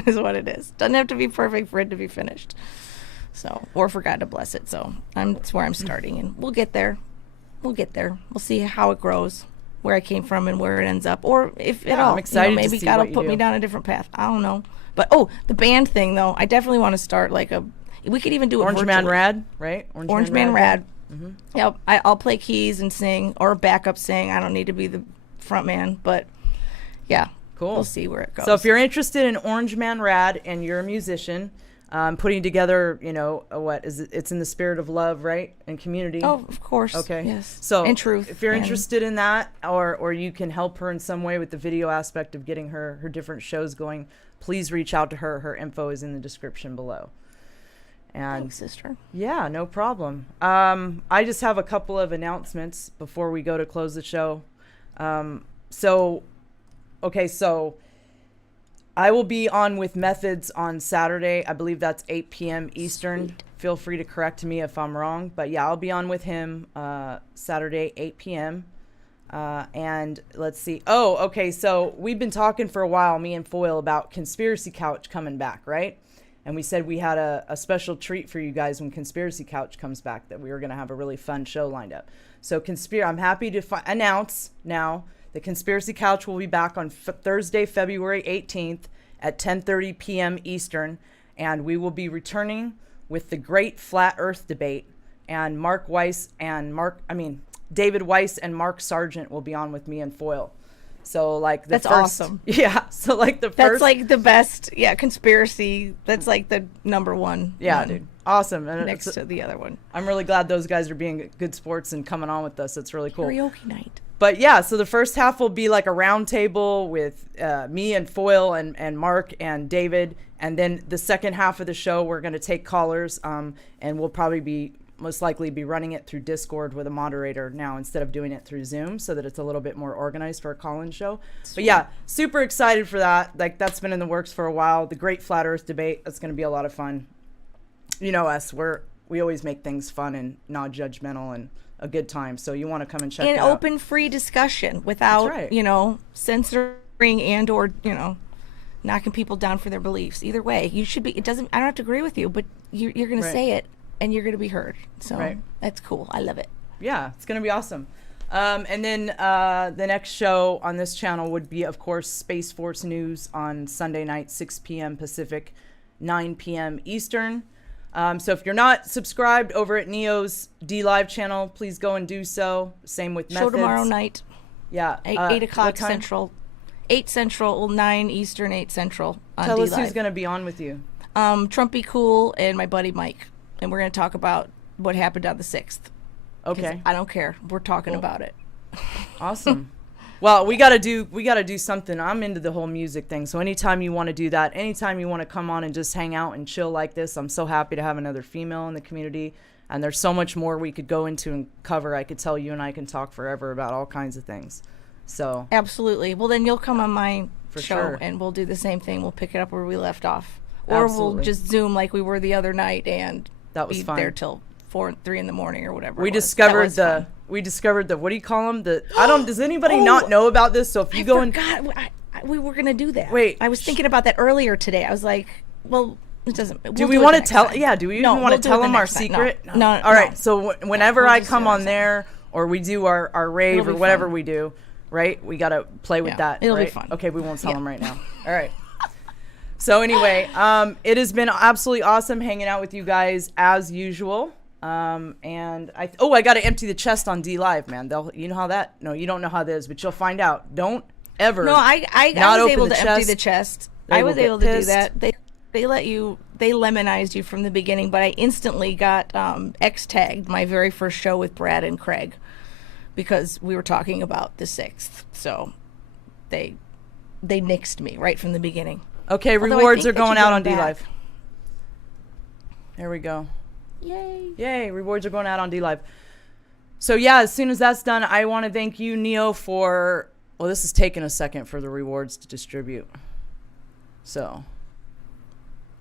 is what it is. Doesn't have to be perfect for it to be finished. So, or for God to bless it. So that's where I'm starting, and we'll get there. We'll see how it grows, where I came from and where it ends up, or if at all. I'm excited to maybe see God what will you put me do. down a different path. I don't know. But the band thing though, I definitely want to start like we could even do it Orange virtually. Man Rad, right? Orange Man Rad. Mm-hmm. Yep, I'll play keys and sing, or backup sing. I don't need to be the front man, but yeah. Cool. We'll see where it goes. So if you're interested in Orange Man Rad and you're a musician, putting together, it's in the spirit of love, right? And community. Oh, of course. Okay. Yes. So and truth. if you're interested in that, or you can help her in some way with the video aspect of getting her different shows going, please reach out to her. Her info is in the description below. And thanks, sister. Yeah, no problem. I just have a couple of announcements before we go to close the show. So I will be on with Methods on Saturday. I believe that's 8 p.m. Eastern. Sweet. Feel free to correct me if I'm wrong. But yeah, I'll be on with him Saturday, 8 p.m. And let's see. Oh, okay. So we've been talking for a while, me and Foyle, about Conspiracy Couch coming back, right? And we said we had a special treat for you guys when Conspiracy Couch comes back, that we were going to have a really fun show lined up. So I'm happy to announce now the Conspiracy Couch will be back on Thursday, February 18th at 10:30 p.m. Eastern, and we will be returning with the Great Flat Earth Debate. And David Weiss and Mark Sargent will be on with me and Foyle. So that's awesome. Yeah. So like that's like the best. Yeah, conspiracy. That's like the number one. Yeah, dude. Awesome. And next to the other one. I'm really glad those guys are being good sports and coming on with us. It's really cool. Karaoke night. But yeah, so the first half will be like a round table with me and Foyle and Mark and David. And then the second half of the show, we're going to take callers, and we'll probably most likely be running it through Discord with a moderator now instead of doing it through Zoom, so that it's a little bit more organized for a call-in show. Sweet. But yeah, super excited for that. Like, that's been in the works for a while. The Great Flat Earth Debate, that's going to be a lot of fun. You know us, we always make things fun and non-judgmental and a good time. So you want to come and check it out. And open, free discussion without, right. Censoring and or, knocking people down for their beliefs. Either way, you should be. I don't have to agree with you, but you're going to say it and you're going to be heard. So that's cool. I love it. Yeah, it's going to be awesome. And then the next show on this channel would be, of course, Space Force News on Sunday night, 6 p.m. Pacific, 9 p.m. Eastern. So if you're not subscribed over at Neyyo's D-Live channel, please go and do so. Same with Methods. Show tomorrow night. Yeah. 8 o'clock Central. 8 Central, 9 Eastern, 8 Central on Tell D-Live. us who's going to be on with you. Trumpy Cool and my buddy Mike. And we're going to talk about what happened on the 6th. Okay. I don't care. We're talking about it. Awesome. Well, we gotta do something. I'm into the whole music thing. So anytime you want to do that, anytime you want to come on and just hang out and chill like this, I'm so happy to have another female in the community. And there's so much more we could go into and cover. I could tell you and I can talk forever about all kinds of things. So Absolutely. Well, then you'll come on my show sure. and we'll do the same thing. We'll pick it up where we left off. Or we'll just Zoom like we were the other night and that was be fun. There till 3 in the morning or whatever. We discovered the what do you call them? Does anybody not know about this? So if you go we were going to do that. Wait. I was thinking about that earlier today. I was like, well, it doesn't. Do we want to tell? Yeah. Do we even want to tell them our secret? No. All right. So whenever I come on there or we do our rave or whatever we do, right? We got to play with that. It'll right? be fun. Okay. We won't tell them right now. All right. So anyway, it has been absolutely awesome hanging out with you guys as usual. And I got to empty the chest on D Live, man. You know how that? No, you don't know how that is, but you'll find out. Don't ever. No, I was able to empty the chest. I was able to do that. They lemonized you from the beginning, but I instantly got X tagged my very first show with Brad and Craig because we were talking about the 6th. So they nixed me right from the beginning. Okay, rewards are going out on D Live. There we go. Yay, rewards are going out on D Live. So yeah, as soon as that's done, I want to thank you, Neyyo, for this is taking a second for the rewards to distribute. So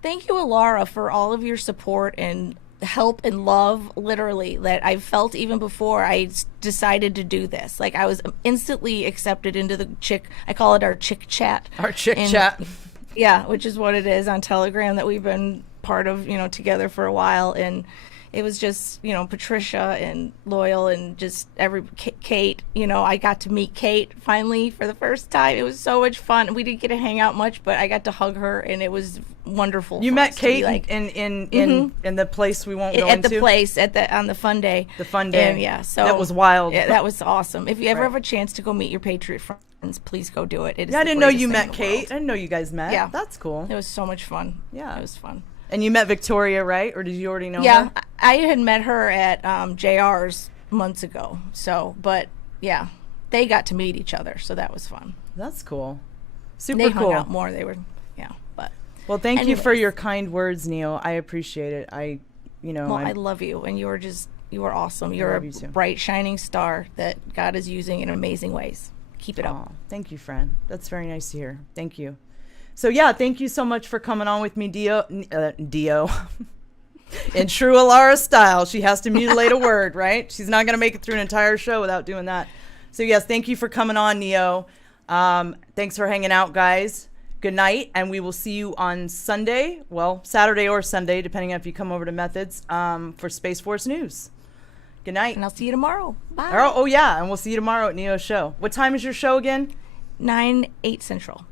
thank you, Alara, for all of your support and help and love, literally, that I felt even before I decided to do this. Like, I was instantly accepted into the I call it our chick chat. Our chick chat. Yeah, which is what it is on Telegram that we've been part of, together for a while. And it was just, Patricia and Loyal and just Kate, I got to meet Kate finally for the first time. It was so much fun. We didn't get to hang out much, but I got to hug her and it was wonderful. You met Kate in the place we won't go into? At the place, on the fun day. The fun day. And yeah, so that was wild. Yeah, that was awesome. If you ever have a chance to go meet your Patriot friends, please go do it. I didn't know you met Kate. I didn't know you guys met. Yeah. That's cool. It was so much fun. Yeah. It was fun. And you met Victoria, right? Or did you already know her? Yeah, I had met her at JR's months ago. So, but yeah, they got to meet each other. So that was fun. That's cool. Super cool. They cool. hung out more. They were, but. Well, thank you for your kind words, Neyyo. I appreciate it. I love you. And you are awesome. You're a bright, shining star that God is using in amazing ways. Keep it up. Thank you, friend. That's very nice to hear. Thank you. So yeah, thank you so much for coming on with me, Dio. In true Alara style, she has to mutilate a word, right? She's not going to make it through an entire show without doing that. So yes, thank you for coming on, Neyyo. Thanks for hanging out, guys. Good night, and we will see you on Sunday. Well, Saturday or Sunday, depending on if you come over to Methods, for Space Force News. Good night. And I'll see you tomorrow. Bye. Oh yeah, and we'll see you tomorrow at Neyyo's show. What time is your show again? 9, 8 Central.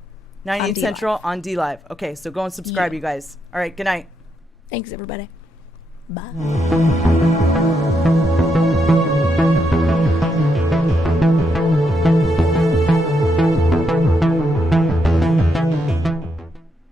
9, 8 Central on D Live. Okay, so go and subscribe, you guys. All right, good night. Thanks, everybody. Bye.